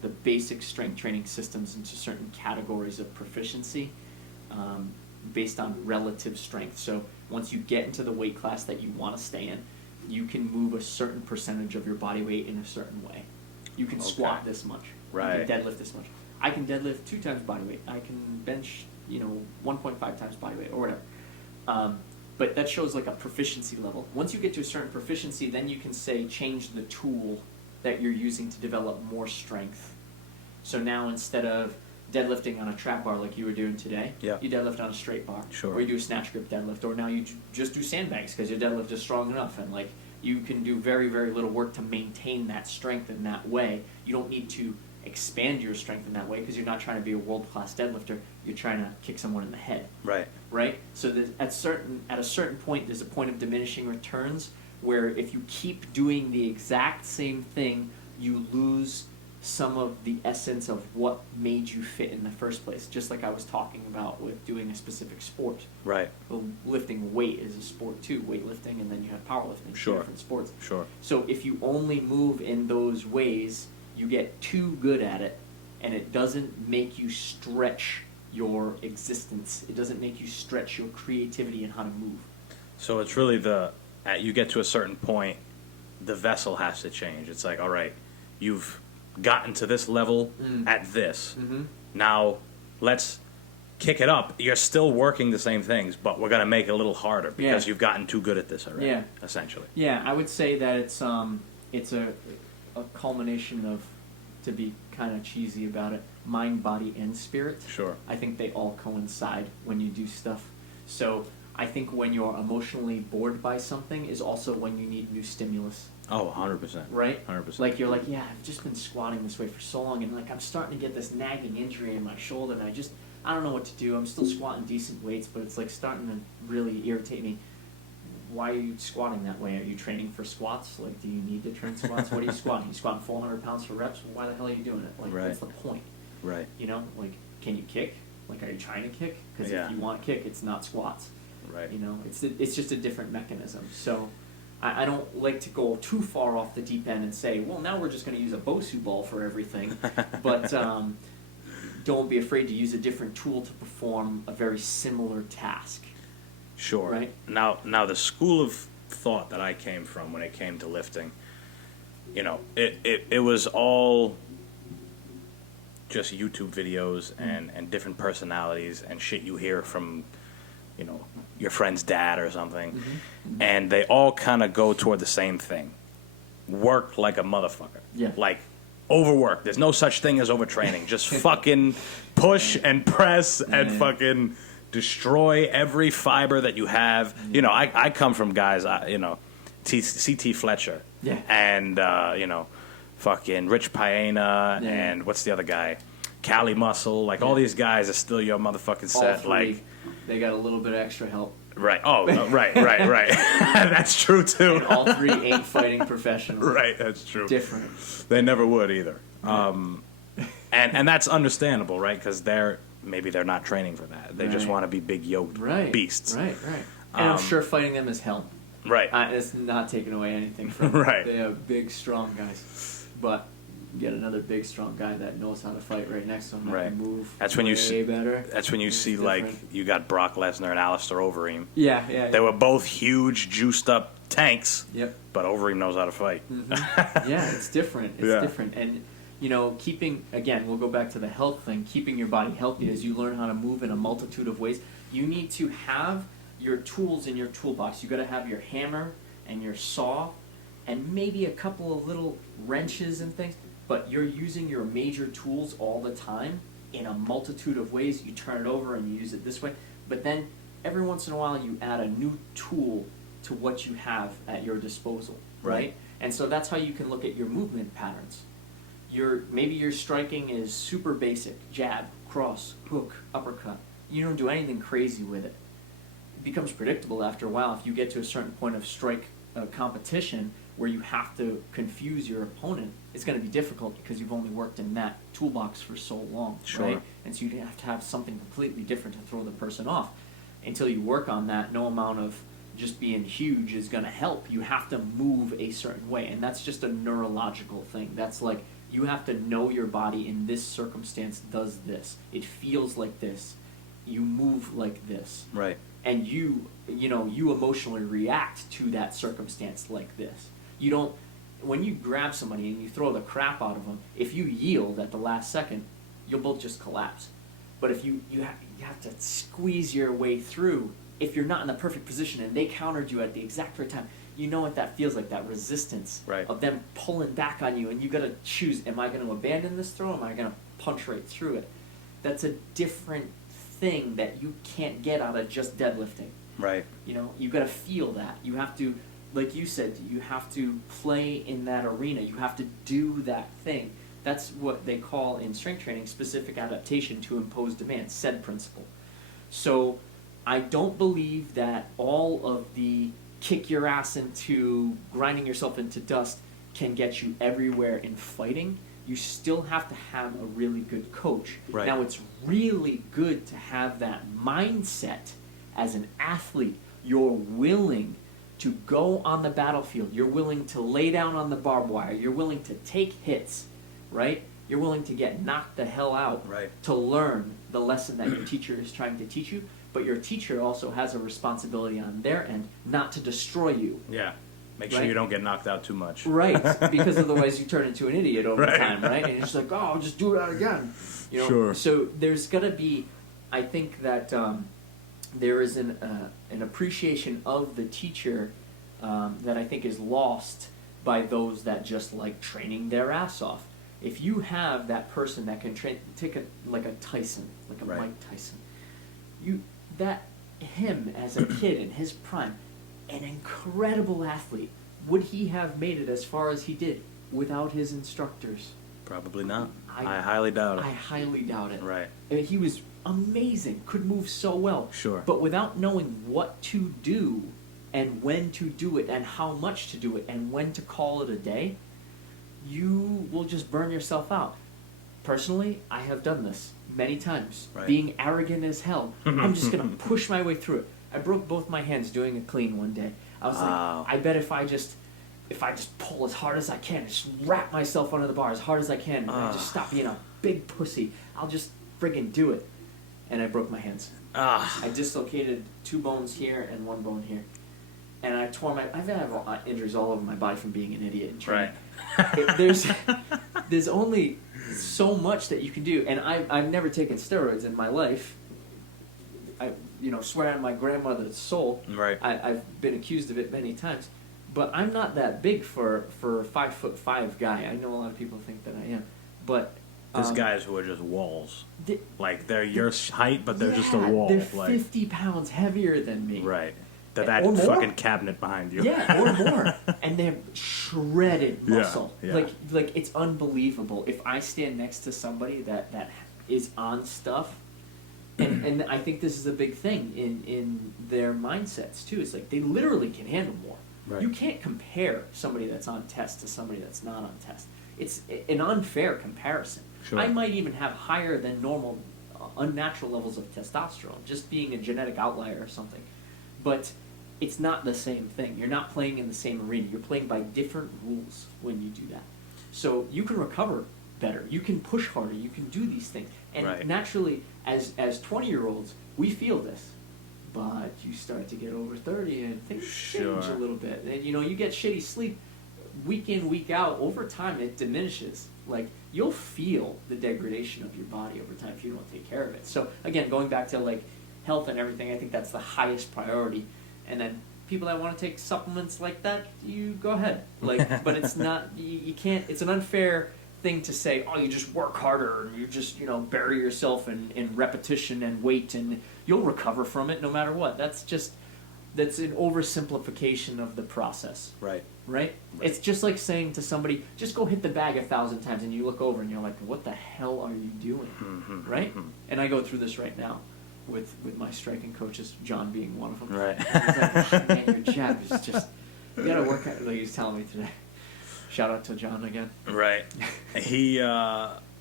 the basic strength training systems into certain categories of proficiency based on relative strength. So once you get into the weight class that you want to stay in, you can move a certain percentage of your body weight in a certain way. You can squat this much. Right. You can deadlift this much. I can deadlift 2 times body weight. I can bench, 1.5 times body weight or whatever. But that shows like a proficiency level. Once you get to a certain proficiency, then you can say change the tool that you're using to develop more strength. So now instead of deadlifting on a trap bar like you were doing today, you deadlift on a straight bar. Sure. Or you do a snatch grip deadlift, or now you just do sandbags because your deadlift is strong enough, and like you can do very, very little work to maintain that strength in that way. You don't need to expand your strength in that way because you're not trying to be a world-class deadlifter. You're trying to kick someone in the head. Right. Right? So at a certain point, there's a point of diminishing returns where if you keep doing the exact same thing, you lose some of the essence of what made you fit in the first place, just like I was talking about with doing a specific sport. Right. Well, lifting weight is a sport too, weightlifting, and then you have powerlifting, different sports. Sure. So if you only move in those ways, you get too good at it, and it doesn't make you stretch your existence. It doesn't make you stretch your creativity and how to move. So it's really you get to a certain point, the vessel has to change. It's like, all right, you've gotten to this level at this. Mm-hmm. Now, let's kick it up. You're still working the same things, but we're going to make it a little harder because you've gotten too good at this already, essentially. Yeah, I would say that a culmination of, to be kind of cheesy about it, mind, body, and spirit. Sure. I think they all coincide when you do stuff. So I think when you're emotionally bored by something is also when you need new stimulus. Oh, 100%. Right? 100%. Like you're like, yeah, I've just been squatting this way for so long, and like I'm starting to get this nagging injury in my shoulder, and I don't know what to do. I'm still squatting decent weights, but it's like starting to really irritate me. Why are you squatting that way? Are you training for squats? Like, do you need to train squats? What are you squatting? You squatting 400 pounds for reps? Well, why the hell are you doing it? Like, Right. what's the point? Right. You know, like, can you kick? Like, are you trying to kick? Because Yeah. if you want to kick, it's not squats. Right. You know, it's just a different mechanism. So I don't like to go too far off the deep end and say, well, now we're just going to use a Bosu ball for everything. But don't be afraid to use a different tool to perform a very similar task. Sure. Right? Now the school of thought that I came from when it came to lifting, you know, it was all just YouTube videos and different personalities and shit you hear from, you know, your friend's dad or something. Mm-hmm. And they all kind of go toward the same thing. Work like a motherfucker. Yeah. Like, overwork. There's no such thing as overtraining. Just fucking push and press and fucking destroy every fiber that you have. You know, I come from guys, you know, C.T. Fletcher. Yeah. And, you know, fucking Rich Paena and what's the other guy? Cali Muscle. Like, all these guys are still your motherfucking set. All three, like, they got a little bit of extra help. right. Oh, right. That's true, too. And all three ain't fighting professionals. Right, that's true. Different. They never would either. And that's understandable, right? Because maybe they're not training for that. They just Right. want to be big yoked beasts. Right. And I'm sure fighting them is hell. Right. It's not taking away anything from Right. They are big, strong guys. But you get another big, strong guy that knows how to fight right next to him that Right. can move That's when you way better. That's when you It's see different. like you got Brock Lesnar and Alistair Overeem. Yeah. They were both huge, juiced up tanks. Yep. But Overeem knows how to fight. Yeah, it's different. It's different. And, you know, we'll go back to the health thing, keeping your body healthy as you learn how to move in a multitude of ways. You need to have your tools in your toolbox. You got to have your hammer and your saw and maybe a couple of little wrenches and things, but you're using your major tools all the time in a multitude of ways. You turn it over and you use it this way, but then every once in a while you add a new tool to what you have at your disposal, right? And so that's how you can look at your movement patterns. Maybe your striking is super basic: jab, cross, hook, uppercut. You don't do anything crazy with it. It becomes predictable after a while if you get to a certain point of strike competition where you have to confuse your opponent. It's going to be difficult because you've only worked in that toolbox for so long, right? And so you have to have something completely different to throw the person off. Until you work on that, no amount of just being huge is going to help. You have to move a certain way, and that's just a neurological thing. That's like, you have to know your body in this circumstance does this. It feels like this. You move like this. Right. And you emotionally react to that circumstance like this. You don't, when you grab somebody and you throw the crap out of them, if you yield at the last second, you'll both just collapse. But if you have to squeeze your way through, if you're not in the perfect position and they countered you at the exact right time, you know what that feels like, that resistance of them pulling back on you, and you got to choose, am I going to abandon this throw, or am I going to punch right through it? That's a different thing that you can't get out of just deadlifting. Right. You know, you got to feel that. You have to, like you said, you have to play in that arena. You have to do that thing. That's what they call in strength training specific adaptation to impose demand, SAID principle. So I don't believe that all of the kick your ass into grinding yourself into dust can get you everywhere in fighting. You still have to have a really good coach. Right. Now, it's really good to have that mindset as an athlete. You're willing to go on the battlefield. You're willing to lay down on the barbed wire. You're willing to take hits, right? You're willing to get knocked the hell out to learn the lesson that your teacher is trying to teach you. But your teacher also has a responsibility on their end not to destroy you. Yeah. Make sure you don't get knocked out too much. Right, because otherwise you turn into an idiot over time, right? And it's like, oh, I'll just do that again. You know? Sure. So there's going to be, I think that there is an appreciation of the teacher that I think is lost by those that just like training their ass off. If you have that person that can take like a Tyson, like a Right. Mike Tyson, him as a kid in his prime, an incredible athlete, would he have made it as far as he did without his instructors? Probably not. I I highly doubt it. I highly doubt it. Right. He was amazing, could move so well. Sure. But without knowing what to do and when to do it and how much to do it and when to call it a day, you will just burn yourself out. Personally, I have done this many times. Right. Being arrogant as hell. I'm just going to push my way through it. I broke both my hands doing a clean one day. I was Wow. like, I bet if I just pull as hard as I can, just wrap myself under the bar as hard as I can, and I just stop being a big pussy, I'll just friggin' do it. And I broke my hands. I dislocated 2 bones here and 1 bone here. And I've had injuries all over my body from being an idiot in training. There's only so much that you can do, and I've never taken steroids in my life. I swear on my grandmother's soul. Right. I've been accused of it many times, but I'm not that big for a 5'5" guy. I know a lot of people think that I am, but There's guys who are just walls. Like they're your height, but they're just a yeah, wall. They're like 50 pounds heavier than me. right. That Or more. fucking cabinet behind you. Yeah, or more. And they're shredded Yeah, muscle. yeah. Like it's unbelievable. If I stand next to somebody that is on stuff, and I think this is a big thing in their mindsets too. It's like they literally can handle more. Right. You can't compare somebody that's on test to somebody that's not on test. It's an unfair comparison. Sure. I might even have higher than normal, unnatural levels of testosterone, just being a genetic outlier or something. But it's not the same thing. You're not playing in the same arena. You're playing by different rules when you do that. So you can recover better. You can push harder. You can do these things. And Right. naturally, as 20-year-olds, we feel this. But you start to get over 30 and things change a little bit. And you get shitty sleep week in, week out. Over time, it diminishes. Like, you'll feel the degradation of your body over time if you don't take care of it. So, again, going back to, like, health and everything, I think that's the highest priority. And then people that want to take supplements like that, you go ahead. Like, but it's not, you can't, it's an unfair thing to say, oh, you just work harder and you just, bury yourself in repetition and weight and you'll recover from it no matter what. That's an oversimplification of the process. Right. Right? It's just like saying to somebody, just go hit the bag 1,000 times, and you look over and you're like, what the hell are you doing? Mm-hmm. Right? And I go through this right now with my striking coaches, John being one of them. Right. He's like, man, your jab is just, you gotta work out, like he was telling me today. Shout out to John again. Right. He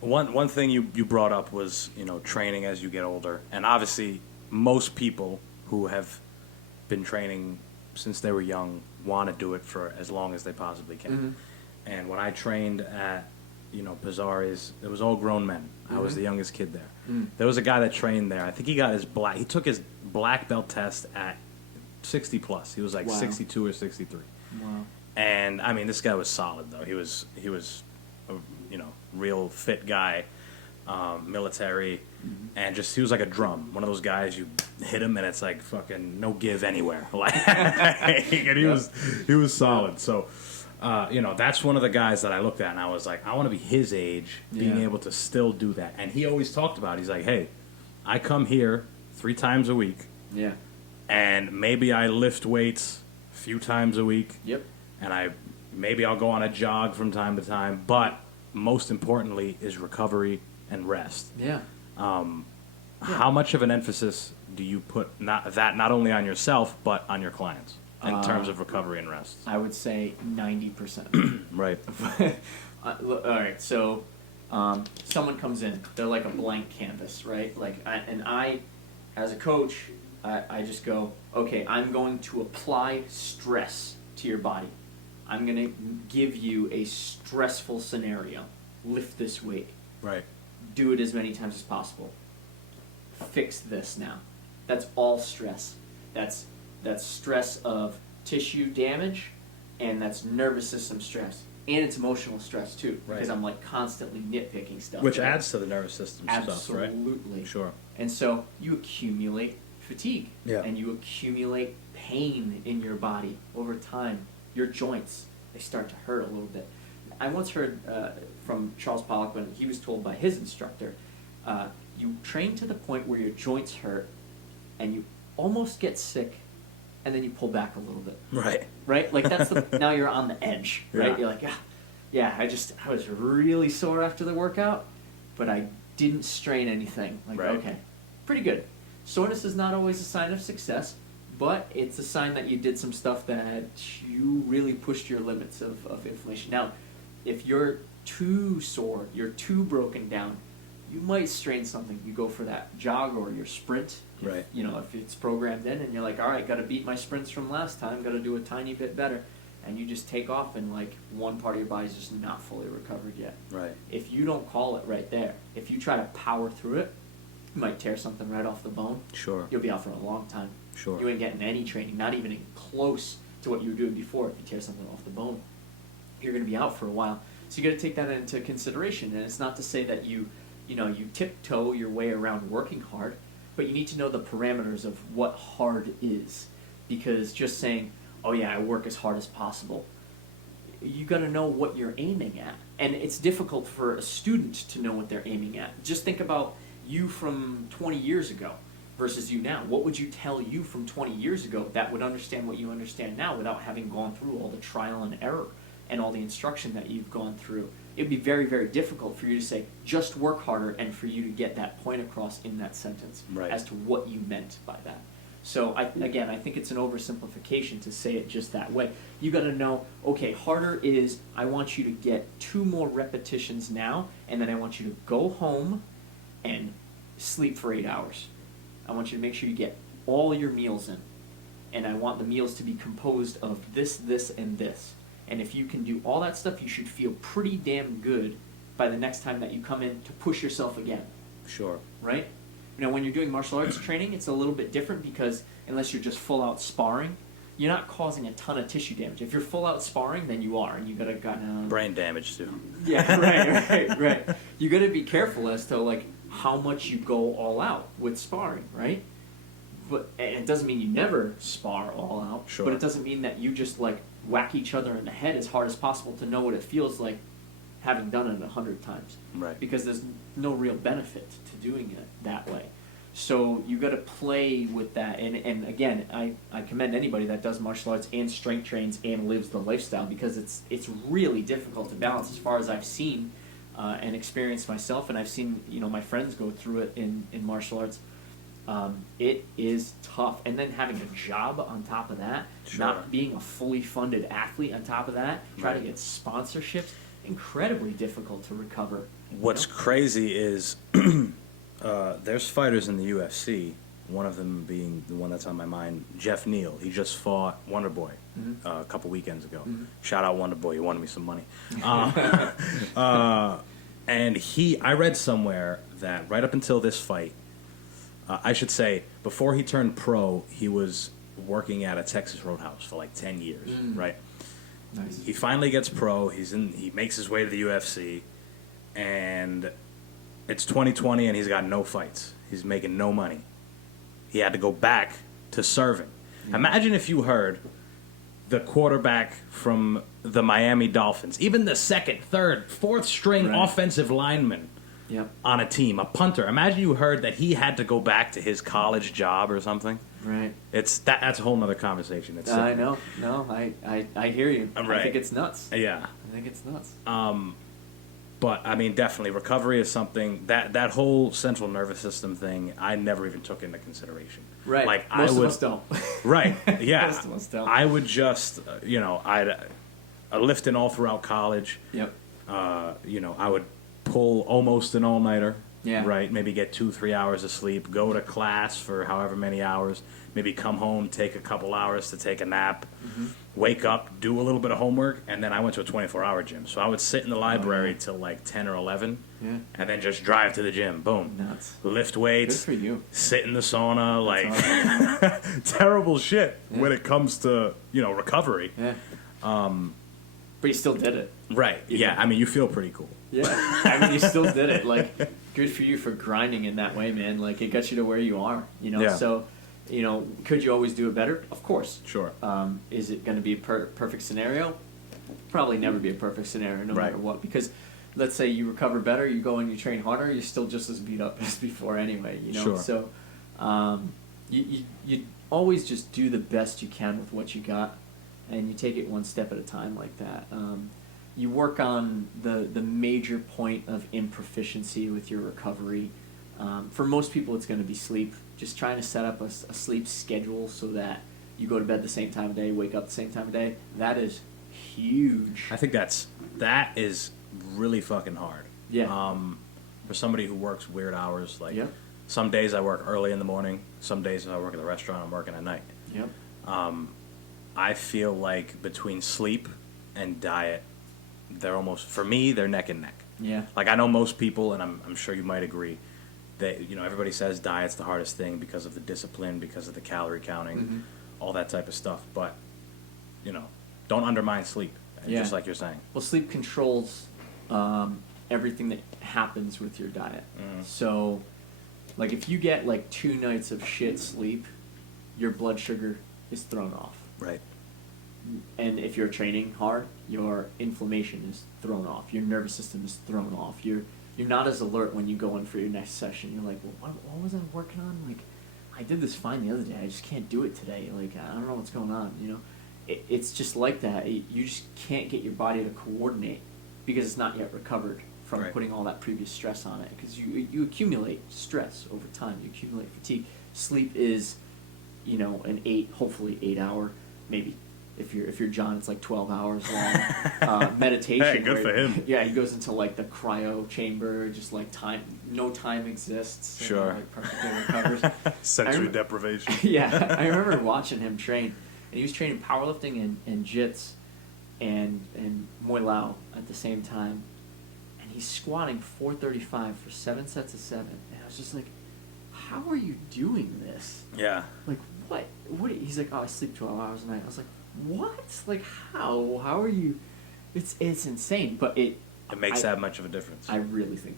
one thing you brought up was training as you get older, and obviously most people who have been training since they were young want to do it for as long as they possibly can. Mm-hmm. And when I trained at Pizzari's, it was all grown men. I was the youngest kid there. There was a guy that trained there. I think he took his black belt test at 60 plus. He was like Wow. 62 or 63. Wow. And I mean, this guy was solid though. He was a real fit guy, military, and just he was like a drum. One of those guys you hit him and it's like fucking no give anywhere. Like, and he was solid. So, that's one of the guys that I looked at and I was like, I want to be his age, being Yeah. able to still do that. And he always talked about it. He's like, hey, I come here 3 times a week, Yeah. and maybe I lift weights a few times a week. Yep. And maybe I'll go on a jog from time to time, but most importantly is recovery and rest. Yeah. How much of an emphasis do you put not only on yourself but on your clients in terms of recovery and rest? I would say 90%. Right. All right, so someone comes in, they're like a blank canvas, right? I, as a coach, I just go, okay, I'm going to apply stress to your body. I'm going to give you a stressful scenario. Lift this weight. Right. Do it as many times as possible. Fix this now. That's all stress. That's stress of tissue damage, and that's nervous system stress. And it's emotional stress too, because Right. I'm like constantly nitpicking stuff. Which right? adds to the nervous system stuff, right? Absolutely. Sure. And so you accumulate fatigue, Yeah. and you accumulate pain in your body over time. Your joints, they start to hurt a little bit. I once heard from Charles Pollock when he was told by his instructor, you train to the point where your joints hurt and you almost get sick and then you pull back a little bit. Right. Right? Like that's now you're on the edge, right? Yeah. You're like, yeah, I was really sore after the workout, but I didn't strain anything. Like, right. Okay, pretty good. Soreness is not always a sign of success, but it's a sign that you did some stuff that you really pushed your limits of inflammation. Now, if you're too sore, you're too broken down, you might strain something. You go for that jog or your sprint. Right. If it's programmed in and you're like, all right, got to beat my sprints from last time, got to do a tiny bit better. And you just take off and like one part of your body's just not fully recovered yet. Right. If you don't call it right there, if you try to power through it, you might tear something right off the bone. Sure. You'll be out for a long time. Sure. You ain't getting any training, not even close to what you were doing before. If you tear something off the bone, you're going to be out for a while. So you got to take that into consideration. And it's not to say that you tiptoe your way around working hard, but you need to know the parameters of what hard is. Because just saying, oh yeah, I work as hard as possible, you got to know what you're aiming at. And it's difficult for a student to know what they're aiming at. Just think about you from 20 years ago versus you now. What would you tell you from 20 years ago that would understand what you understand now without having gone through all the trial and error and all the instruction that you've gone through? It would be very, very difficult for you to say, just work harder, and for you to get that point across in that sentence as to what you meant by that. So, I think it's an oversimplification to say it just that way. You got to know, okay, harder is I want you to get 2 more repetitions now, and then I want you to go home and sleep for 8 hours. I want you to make sure you get all your meals in. And I want the meals to be composed of this, this, and this. And if you can do all that stuff, you should feel pretty damn good by the next time that you come in to push yourself again. Sure. Right? When you're doing martial arts training, it's a little bit different because unless you're just full out sparring, you're not causing a ton of tissue damage. If you're full out sparring, then you are, and you gotta brain damage too. Yeah, right. You gotta be careful as to like how much you go all out with sparring, right? But and it doesn't mean you never spar all out. Sure. But it doesn't mean that you just like whack each other in the head as hard as possible to know what it feels like having done it 100 times. Right. Because there's no real benefit to doing it that way. So you got to play with that. And again, I commend anybody that does martial arts and strength trains and lives the lifestyle, because it's really difficult to balance as far as I've seen and experienced myself, and I've seen my friends go through it in martial arts. It is tough. And then having a job on top of that, Sure. not being a fully funded athlete on top of that, trying Right. to get sponsorships, incredibly difficult to recover. What's crazy is there's fighters in the UFC, one of them being the one that's on my mind, Jeff Neal. He just fought Wonder Boy a couple weekends ago. Shout out Wonder Boy, he wanted me some money. And I read somewhere that right up until this fight, I should say, before he turned pro, he was working at a Texas Roadhouse for like 10 years, right? Nice. He finally gets pro. He makes his way to the UFC, and it's 2020, and he's got no fights. He's making no money. He had to go back to serving. Imagine if you heard the quarterback from the Miami Dolphins, even the second, third, fourth string offensive lineman on a team, a punter. Imagine you heard that he had to go back to his college job or something. Right. That's a whole nother conversation. It's I know. No, I hear you. Right. I think it's nuts. Yeah. I think it's nuts. But I mean, definitely, recovery is something that whole central nervous system thing I never even took into consideration. Right. Like Most I would, of us don't. Right. Yeah. Most of us don't. I would just, I'd lifting all throughout college. Yep. I would pull almost an all-nighter. Yeah. Right. Maybe get 2-3 hours of sleep. Go to class for however many hours. Maybe come home, take a couple hours to take a nap. Wake up, do a little bit of homework, and then I went to a 24-hour gym. So I would sit in the library till like 10 or 11, and then just drive to the gym. Boom. Nuts. Lift weights. Good for you. Sit in the sauna. Like, terrible shit when it comes to, recovery. Yeah. But you still did it. Right. Yeah. I mean, you feel pretty cool. Yeah. I mean, you still did it. Like, good for you for grinding in that way, man. Like, it got you to where you are, Yeah. So, could you always do it better? Of course. Sure. Is it going to be a perfect scenario? probably never be a perfect scenario, no matter what, because let's say you recover better, you go and you train harder, you're still just as beat up as before anyway, you know? Sure. So you always just do the best you can with what you got, and you take it one step at a time like that. You work on the major point of improficiency with your recovery. For most people, it's going to be sleep. Just trying to set up a sleep schedule so that you go to bed the same time of day, wake up the same time of day. That is huge. I think that is really fucking hard. Yeah. For somebody who works weird hours, like Yep. some days I work early in the morning, some days I work at the restaurant, I'm working at night. Yep. I feel like between sleep and diet, they're almost, for me, they're neck and neck. Yeah. Like I know most people, and I'm sure you might agree, that, you know, everybody says diet's the hardest thing because of the discipline, because of the calorie counting, all that type of stuff. But, you know, don't undermine sleep, Yeah. just like you're saying. Well, sleep controls everything that happens with your diet. So, like, if you get like 2 nights of shit sleep, your blood sugar is thrown off. Right. And if you're training hard, your inflammation is thrown off. Your nervous system is thrown off. You're not as alert when you go in for your next session. You're like, well, what was I working on? Like, I did this fine the other day. I just can't do it today. Like, I don't know what's going on. You know, it's just like that. You just can't get your body to coordinate because it's not yet recovered from putting all that previous stress on it. Because you accumulate stress over time. You accumulate fatigue. Sleep is, you know, hopefully 8 hour, maybe. If you're John, it's like 12 hours long meditation. Hey, good for him. Yeah, he goes into like the cryo chamber, just like no time exists. Sure. And, like, perfectly recovers. Sensory deprivation. Yeah, I remember watching him train, and he was training powerlifting and jits and Muay Lao at the same time, and he's squatting 435 for 7 sets of 7, and I was just like, how are you doing this? Yeah. Like, what? He's like, oh, I sleep 12 hours a night. I was like, what? Like, how? How are you? It's insane, but it makes that much of a difference. I really think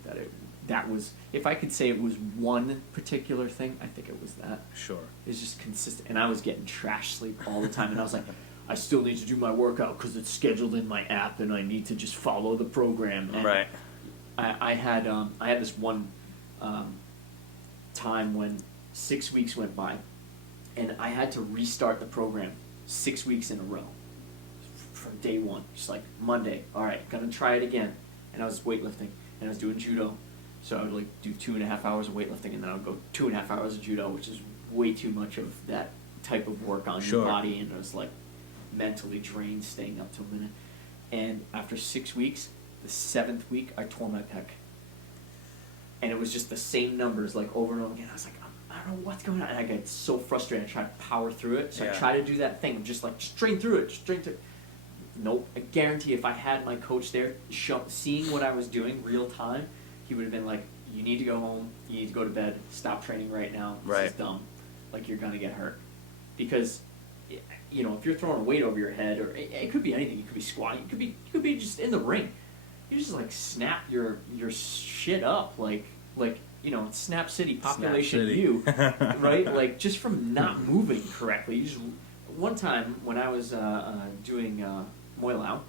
that was, if I could say it was one particular thing, I think it was that. Sure. It's just consistent, and I was getting trash sleep all the time, and I was like, I still need to do my workout because it's scheduled in my app, and I need to just follow the program. And right. I had this one time when 6 weeks went by, and I had to restart the program 6 weeks in a row from day one. Just like Monday, all right, gonna try it again. And I was weightlifting, and I was doing judo, so I would like do 2.5 hours of weightlifting, and then I would go 2.5 hours of judo, which is way too much of that type of work on your body, and I was like mentally drained staying up till a minute. And after 6 weeks, the 7th week, I tore my pec, and it was just the same numbers like over and over again. I was like, I don't know what's going on, and I got so frustrated. I tried to power through it, so I tried to do that thing, just like strain through it. Nope. I guarantee if I had my coach there seeing what I was doing real time, he would have been like, you need to go home, you need to go to bed, stop training right now, this is dumb, like you're gonna get hurt. Because, you know, if you're throwing a weight over your head, or it could be anything, you could be squatting, you could be just in the ring, you just like snap your shit up, like you know, Snap City, population U, right? Like, just from not moving correctly. You just, one time when I was doing Muay Lao,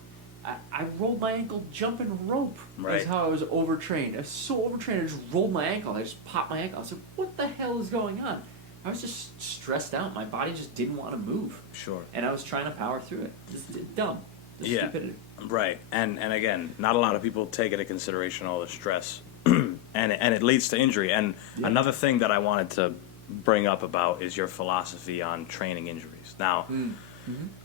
I rolled my ankle jumping rope. Right. That's how I was overtrained. I was so overtrained, I just rolled my ankle. I just popped my ankle. I was like, what the hell is going on? I was just stressed out. My body just didn't want to move. Sure. And I was trying to power through it. Just dumb. Just stupidity. Right. And again, not a lot of people take into consideration all the stress. And it leads to injury. And another thing that I wanted to bring up about is your philosophy on training injuries. Now,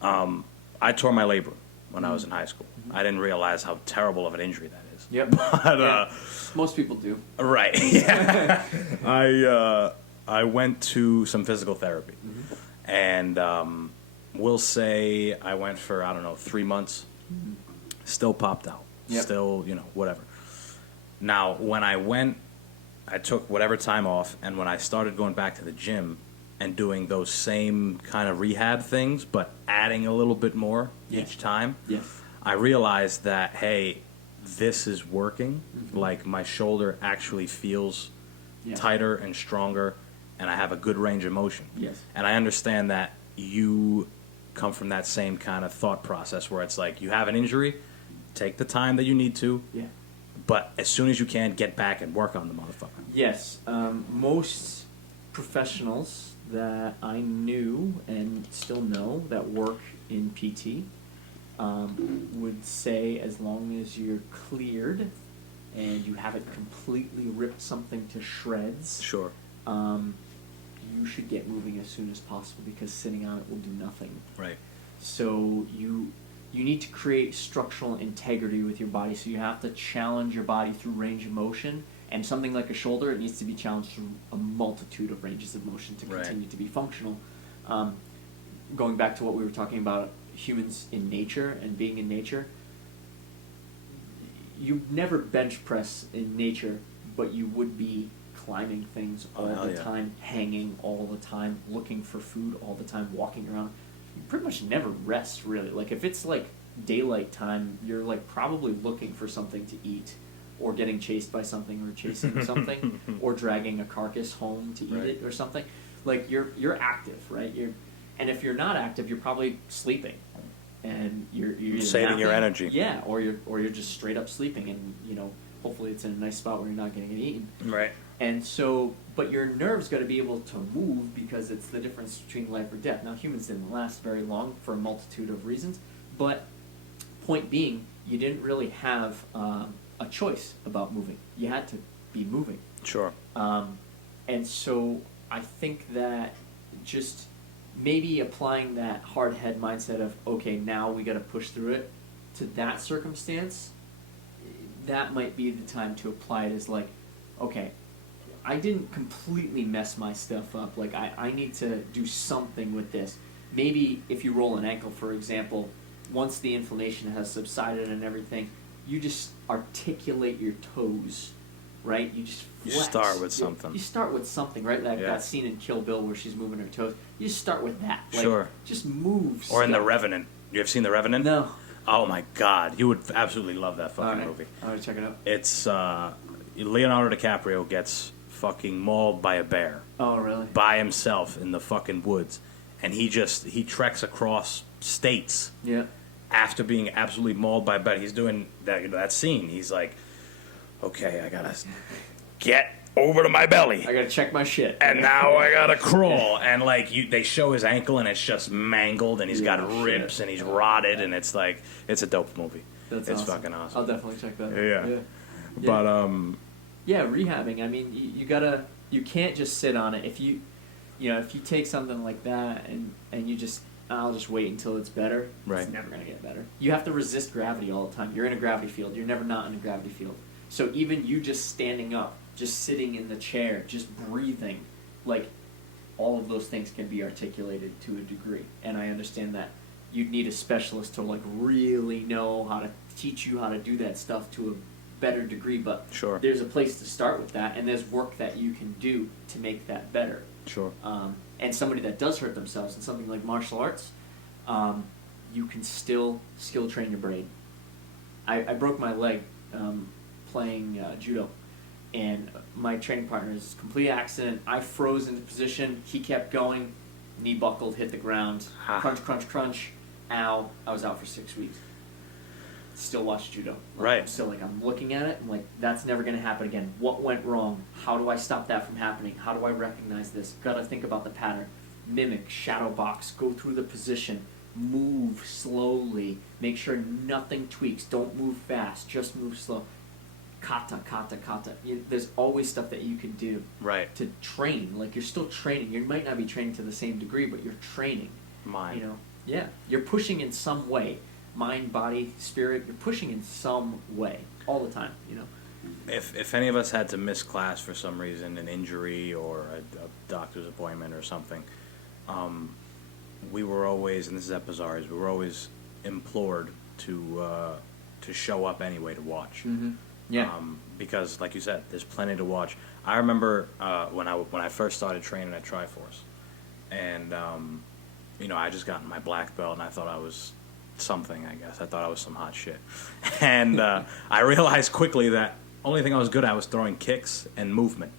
I tore my labrum when I was in high school. I didn't realize how terrible of an injury that is. Yep. But, most people do. Right. Yeah. I went to some physical therapy. And we'll say I went for, 3 months. Still popped out. Yep. Still, whatever. Now, when I went, I took whatever time off, and when I started going back to the gym and doing those same kind of rehab things, but adding a little bit more each time, I realized that, hey, this is working. Like, my shoulder actually feels tighter and stronger, and I have a good range of motion. Yes. And I understand that you come from that same kind of thought process where it's like you have an injury, take the time that you need to, Yeah. but as soon as you can, get back and work on the motherfucker. Yes. Most professionals that I knew and still know that work in PT would say as long as you're cleared and you haven't completely ripped something to shreds, Sure. you should get moving as soon as possible because sitting on it will do nothing. Right. So you need to create structural integrity with your body. So you have to challenge your body through range of motion. And something like a shoulder, it needs to be challenged through a multitude of ranges of motion to continue to be functional. Going back to what we were talking about, humans in nature and being in nature, you never bench press in nature, but you would be climbing things all the time, hanging all the time, looking for food all the time, walking around. You pretty much never rest, really. Like, if it's like daylight time, you're like probably looking for something to eat, or getting chased by something, or chasing something, or dragging a carcass home to eat it or something. Like, you're active, right? And if you're not active, you're probably sleeping, and you're saving napping, your energy. Yeah, or you're just straight up sleeping, and hopefully it's in a nice spot where you're not getting it eaten. Right. And so, but your nerves got to be able to move because it's the difference between life or death. Now, humans didn't last very long for a multitude of reasons, but point being, you didn't really have a choice about moving. You had to be moving. Sure. And so I think that just maybe applying that hard head mindset of, okay, now we got to push through it, to that circumstance, that might be the time to apply it as like, okay, I didn't completely mess my stuff up. Like, I need to do something with this. Maybe if you roll an ankle, for example, once the inflammation has subsided and everything, you just articulate your toes, right? You just flex. You start with something. You start with something, right? That scene in Kill Bill where she's moving her toes. You just start with that. Like, sure. Just move Or in The stuff. Revenant. You ever seen The Revenant? No. Oh my God, you would absolutely love that fucking movie. All right, check it out. It's Leonardo DiCaprio gets fucking mauled by a bear. Oh, really? By himself in the fucking woods, and he treks across states. Yeah. After being absolutely mauled by a bear, he's doing that scene. He's like, okay, I gotta get over to my belly. I gotta check my shit. And now I gotta crawl. And like they show his ankle and it's just mangled and he's got rips and he's rotted and it's like it's a dope movie. It's awesome. fucking awesome. I'll definitely check that out. Yeah. But yeah, rehabbing. I mean, you can't just sit on it. If you take something like that and you just, I'll just wait until it's better. Right. It's never gonna get better. You have to resist gravity all the time. You're in a gravity field. You're never not in a gravity field. So even you just standing up, just sitting in the chair, just breathing, like, all of those things can be articulated to a degree. And I understand that you'd need a specialist to like really know how to teach you how to do that stuff to a better degree, but sure. There's a place to start with that, and there's work that you can do to make that better. Sure. And somebody that does hurt themselves in something like martial arts, you can still skill train your brain. I broke my leg playing judo, and my training partner is a complete accident. I froze into position. He kept going. Knee buckled, hit the ground. Crunch, crunch, crunch. Ow. I was out for 6 weeks. Still watch judo. Like, right. I'm still I'm looking at it. I'm like, that's never going to happen again. What went wrong? How do I stop that from happening? How do I recognize this? Got to think about the pattern. Mimic, shadow box, go through the position. Move slowly. Make sure nothing tweaks. Don't move fast. Just move slow. Kata, kata, kata. There's always stuff that you can do to train. Like, you're still training. You might not be training to the same degree, but you're training. Mind. Yeah. You're pushing in some way. Mind, body, spirit. You're pushing in some way all the time. If any of us had to miss class for some reason, an injury or a doctor's appointment or something, we were always, and this is at Bazaars, we were always implored to show up anyway to watch. Mm-hmm. Yeah. Because, like you said, there's plenty to watch. I remember when I first started training at Triforce, and I just got my black belt, and I thought I was something. I guess I thought I was some hot shit, and I realized quickly that only thing I was good at was throwing kicks and movement,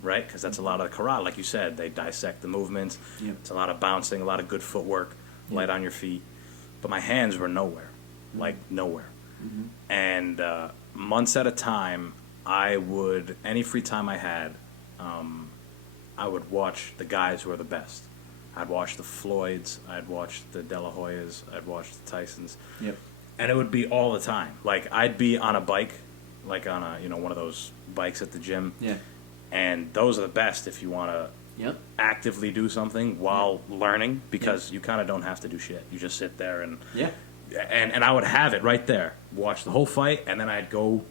right? Because that's a lot of karate, like you said. They dissect the movements. Yep. It's a lot of bouncing, a lot of good footwork. light on your feet. But my hands were nowhere, like nowhere. And months at a time, any free time I had, I would watch the guys who are the best. I'd watch the Floyds, I'd watch the De La Hoyas, I'd watch the Tysons. Yep. And it would be all the time. Like, I'd be on a bike, like on one of those bikes at the gym. Yeah. And those are the best if you want to actively do something while learning, because you kind of don't have to do shit. You just sit there and I would have it right there, watch the whole fight, and then I'd go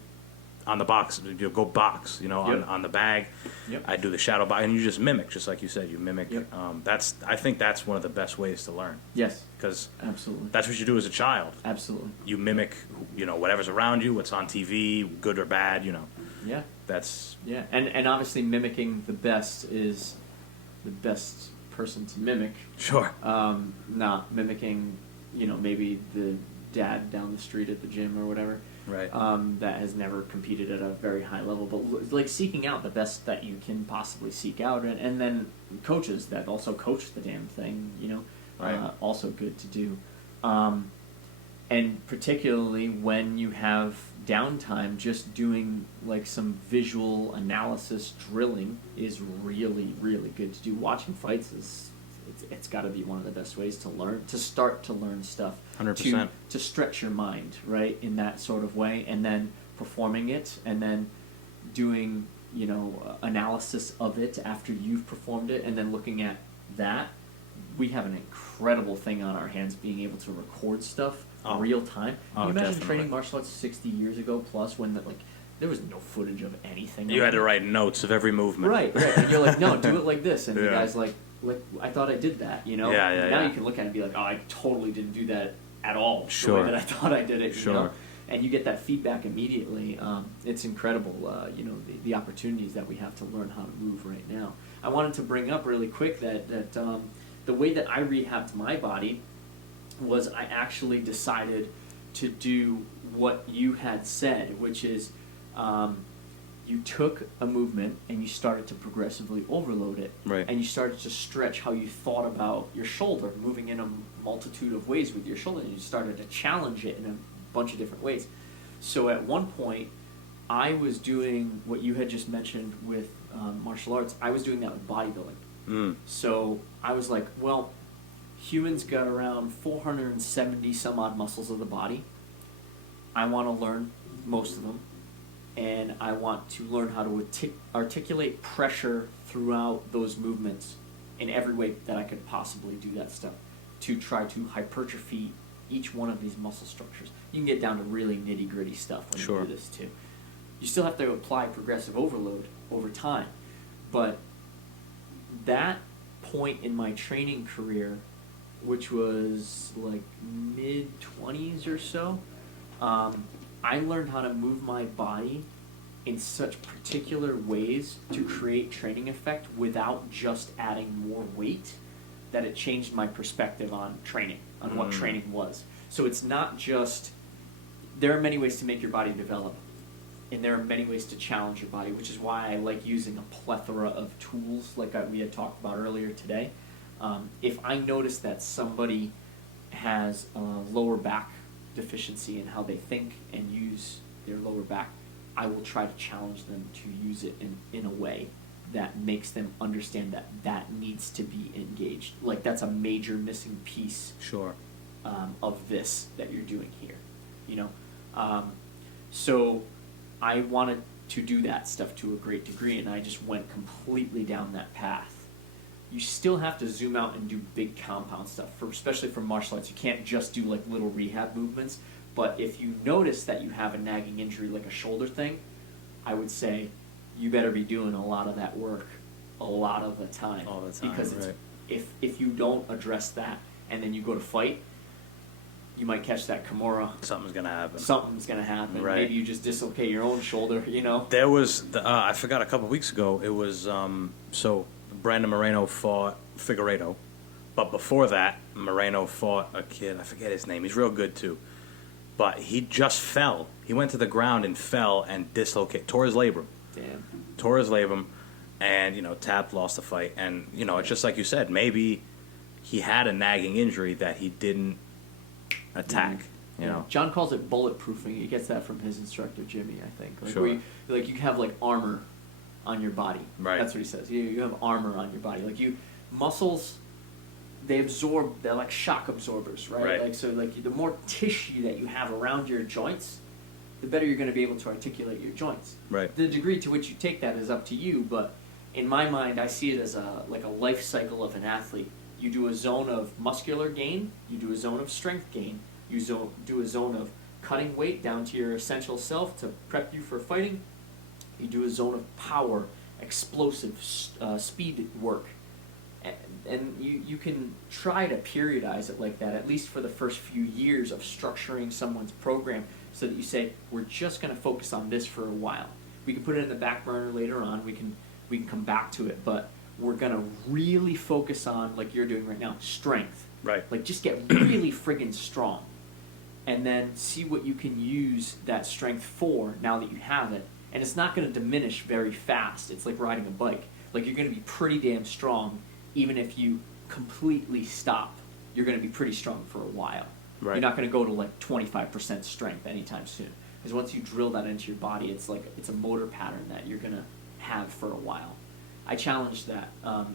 on the box, go box, on the bag. Yep. I'd do the shadow box, and you just mimic, just like you said, you mimic. Yep. I think that's one of the best ways to learn. Yes. Because absolutely, that's what you do as a child. Absolutely. You mimic, whatever's around you, what's on TV, good or bad, Yeah. That's... Yeah, and obviously mimicking the best is the best person to mimic. Sure. Not mimicking, maybe the dad down the street at the gym or whatever. Right. That has never competed at a very high level, but like seeking out the best that you can possibly seek out, and then coaches that also coach the damn thing, Right. Also good to do. And particularly when you have downtime, just doing like some visual analysis drilling is really, really good to do. Watching fights it's got to be one of the best ways to learn, to start to learn stuff. 100%. To stretch your mind, right, in that sort of way, and then performing it, and then doing, analysis of it after you've performed it, and then looking at that. We have an incredible thing on our hands, being able to record stuff real time. Can you imagine training martial arts 60 years ago plus, when there was no footage of anything? You had to write notes of every movement. Right. And you're like, no, do it like this, and the guy's like, I thought I did that, Now you can look at it and be like, oh, I totally didn't do that at all. Sure. The way that I thought I did it, Sure. And you get that feedback immediately. It's incredible, the opportunities that we have to learn how to move right now. I wanted to bring up really quick that the way that I rehabbed my body was I actually decided to do what you had said, which is you took a movement and you started to progressively overload it. Right. And you started to stretch how you thought about your shoulder, moving in a multitude of ways with your shoulder, and you started to challenge it in a bunch of different ways. So at one point, I was doing what you had just mentioned with martial arts. I was doing that with bodybuilding. So I was like, well, humans got around 470 some odd muscles of the body. I want to learn most of them, and I want to learn how to articulate pressure throughout those movements in every way that I could possibly do that stuff, to try to hypertrophy each one of these muscle structures. You can get down to really nitty-gritty stuff when you do this too. You still have to apply progressive overload over time, but that point in my training career, which was like mid-20s or so, I learned how to move my body in such particular ways to create training effect without just adding more weight, that it changed my perspective on training, on what training was. So it's not just, there are many ways to make your body develop, and there are many ways to challenge your body, which is why I like using a plethora of tools like we had talked about earlier today. If I notice that somebody has a lower back deficiency in how they think and use their lower back, I will try to challenge them to use it in a way that makes them understand that needs to be engaged. Like, that's a major missing piece of this that you're doing here, So I wanted to do that stuff to a great degree, and I just went completely down that path. You still have to zoom out and do big compound stuff, especially for martial arts. You can't just do like little rehab movements. But if you notice that you have a nagging injury like a shoulder thing, I would say you better be doing a lot of that work a lot of the time. All the time, because if you don't address that and then you go to fight, you might catch that Kimura. Something's going to happen. Something's going to happen. Right. Maybe you just dislocate your own shoulder, There was, I forgot a couple weeks ago, it was, so Brandon Moreno fought Figueiredo. But before that, Moreno fought a kid, I forget his name, he's real good too. But he just fell. He went to the ground and fell and tore his labrum. Damn. Tore his labrum and, tapped, lost the fight. And, it's just like you said, maybe he had a nagging injury that he didn't attack. You know, John calls it bulletproofing. He gets that from his instructor Jimmy, I think. Like Sure. where you have like armor on your body. Right. That's what he says. You have armor on your body. Like muscles, they absorb. They're like shock absorbers, right? Right. Like so, like the more tissue that you have around your joints, the better you're going to be able to articulate your joints. Right. The degree to which you take that is up to you, but in my mind, I see it as a life cycle of an athlete. You do a zone of muscular gain, you do a zone of strength gain, you do a zone of cutting weight down to your essential self to prep you for fighting. You do a zone of power, explosive speed work. And you can try to periodize it like that, at least for the first few years of structuring someone's program, so that you say, we're just going to focus on this for a while. We can put it in the back burner later on, we can come back to it, but we're going to really focus on, like you're doing right now, strength. Right. Like just get really friggin' strong. And then see what you can use that strength for now that you have it. And it's not going to diminish very fast. It's like riding a bike. Like you're going to be pretty damn strong even if you completely stop. You're going to be pretty strong for a while. Right. You're not going to go to like 25% strength anytime soon. Because once you drill that into your body, it's a motor pattern that you're going to have for a while. I challenged that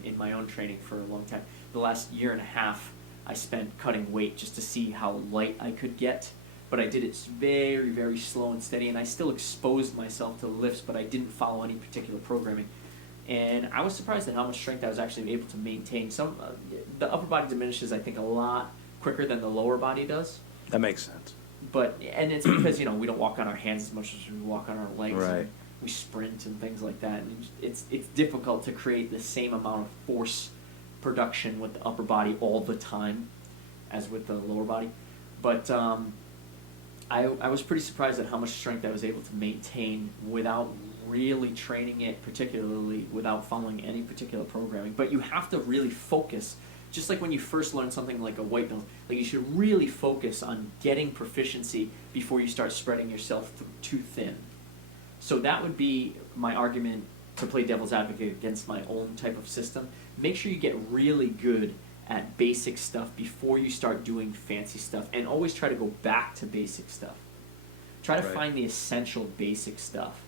in my own training for a long time. The last year and a half, I spent cutting weight just to see how light I could get, but I did it very, very slow and steady, and I still exposed myself to lifts, but I didn't follow any particular programming. And I was surprised at how much strength I was actually able to maintain. The upper body diminishes, I think, a lot quicker than the lower body does. That makes sense. And it's because, we don't walk on our hands as much as we walk on our legs. Right. And we sprint and things like that. And it's difficult to create the same amount of force production with the upper body all the time as with the lower body. But I was pretty surprised at how much strength I was able to maintain without really training it, particularly without following any particular programming. But you have to really focus, just like when you first learn something like a white belt, like you should really focus on getting proficiency before you start spreading yourself too thin. So that would be my argument to play devil's advocate against my own type of system. Make sure you get really good at basic stuff before you start doing fancy stuff, and always try to go back to basic stuff. Try to find the essential basic stuff.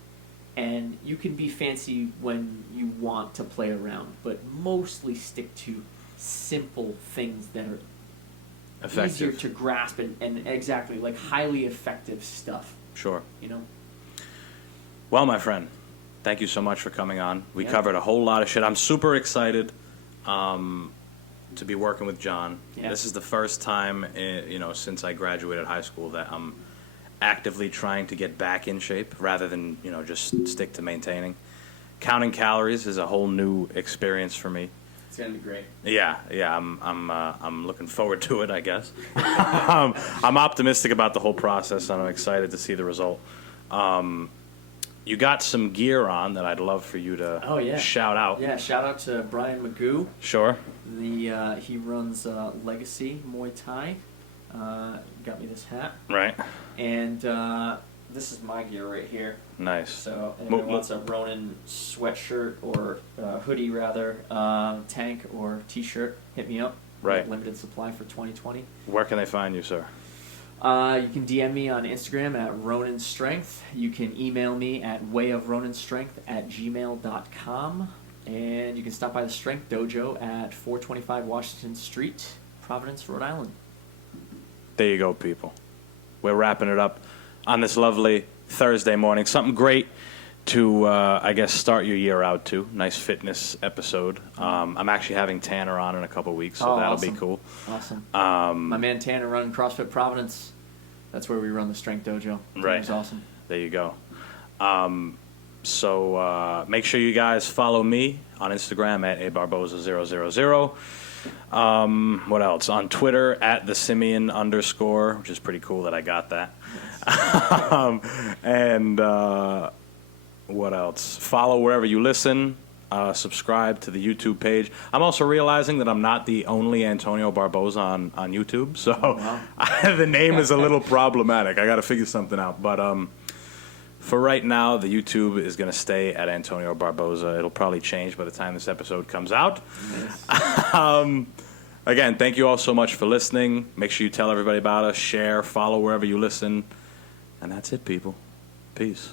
And you can be fancy when you want to play around, but mostly stick to simple things that are Effective. easier to grasp and exactly, like highly effective stuff. Sure. You know? Well, my friend, thank you so much for coming on. We covered a whole lot of shit. I'm super excited to be working with John. Yeah. This is the first time, since I graduated high school that I'm actively trying to get back in shape rather than, just stick to maintaining. Counting calories is a whole new experience for me. It's gonna be great. Yeah, I'm looking forward to it, I guess. I'm optimistic about the whole process, and I'm excited to see the result. You got some gear on that I'd love for you to shout out. Yeah, shout out to Brian Magoo. Sure. He runs Legacy Muay Thai. Got me this hat. Right. And this is my gear right here. Nice. So anyone wants a Ronin sweatshirt or hoodie rather, tank or t-shirt, hit me up. Right. Limited supply for 2020. Where can they find you, sir? You can DM me on Instagram at Ronin Strength. You can email me at wayofroninstrength@gmail.com. And you can stop by the Strength Dojo at 425 Washington Street, Providence, Rhode Island. There you go, people. We're wrapping it up on this lovely Thursday morning. Something great to, start your year out to. Nice fitness episode. I'm actually having Tanner on in a couple weeks, so that'll be cool. Awesome. My man Tanner running CrossFit Providence. That's where we run the Strength Dojo. Right. It's awesome. There you go. So make sure you guys follow me on Instagram at abarboza000. What else? On Twitter at the Simian _, which is pretty cool that I got that. And what else? Follow wherever you listen. Subscribe to the YouTube page. I'm also realizing that I'm not the only Antonio Barboza on YouTube, so the name is a little problematic. I got to figure something out. But for right now, the YouTube is going to stay at Antonio Barboza. It'll probably change by the time this episode comes out. Nice. Again, thank you all so much for listening. Make sure you tell everybody about us, share, follow wherever you listen. And that's it, people. Peace.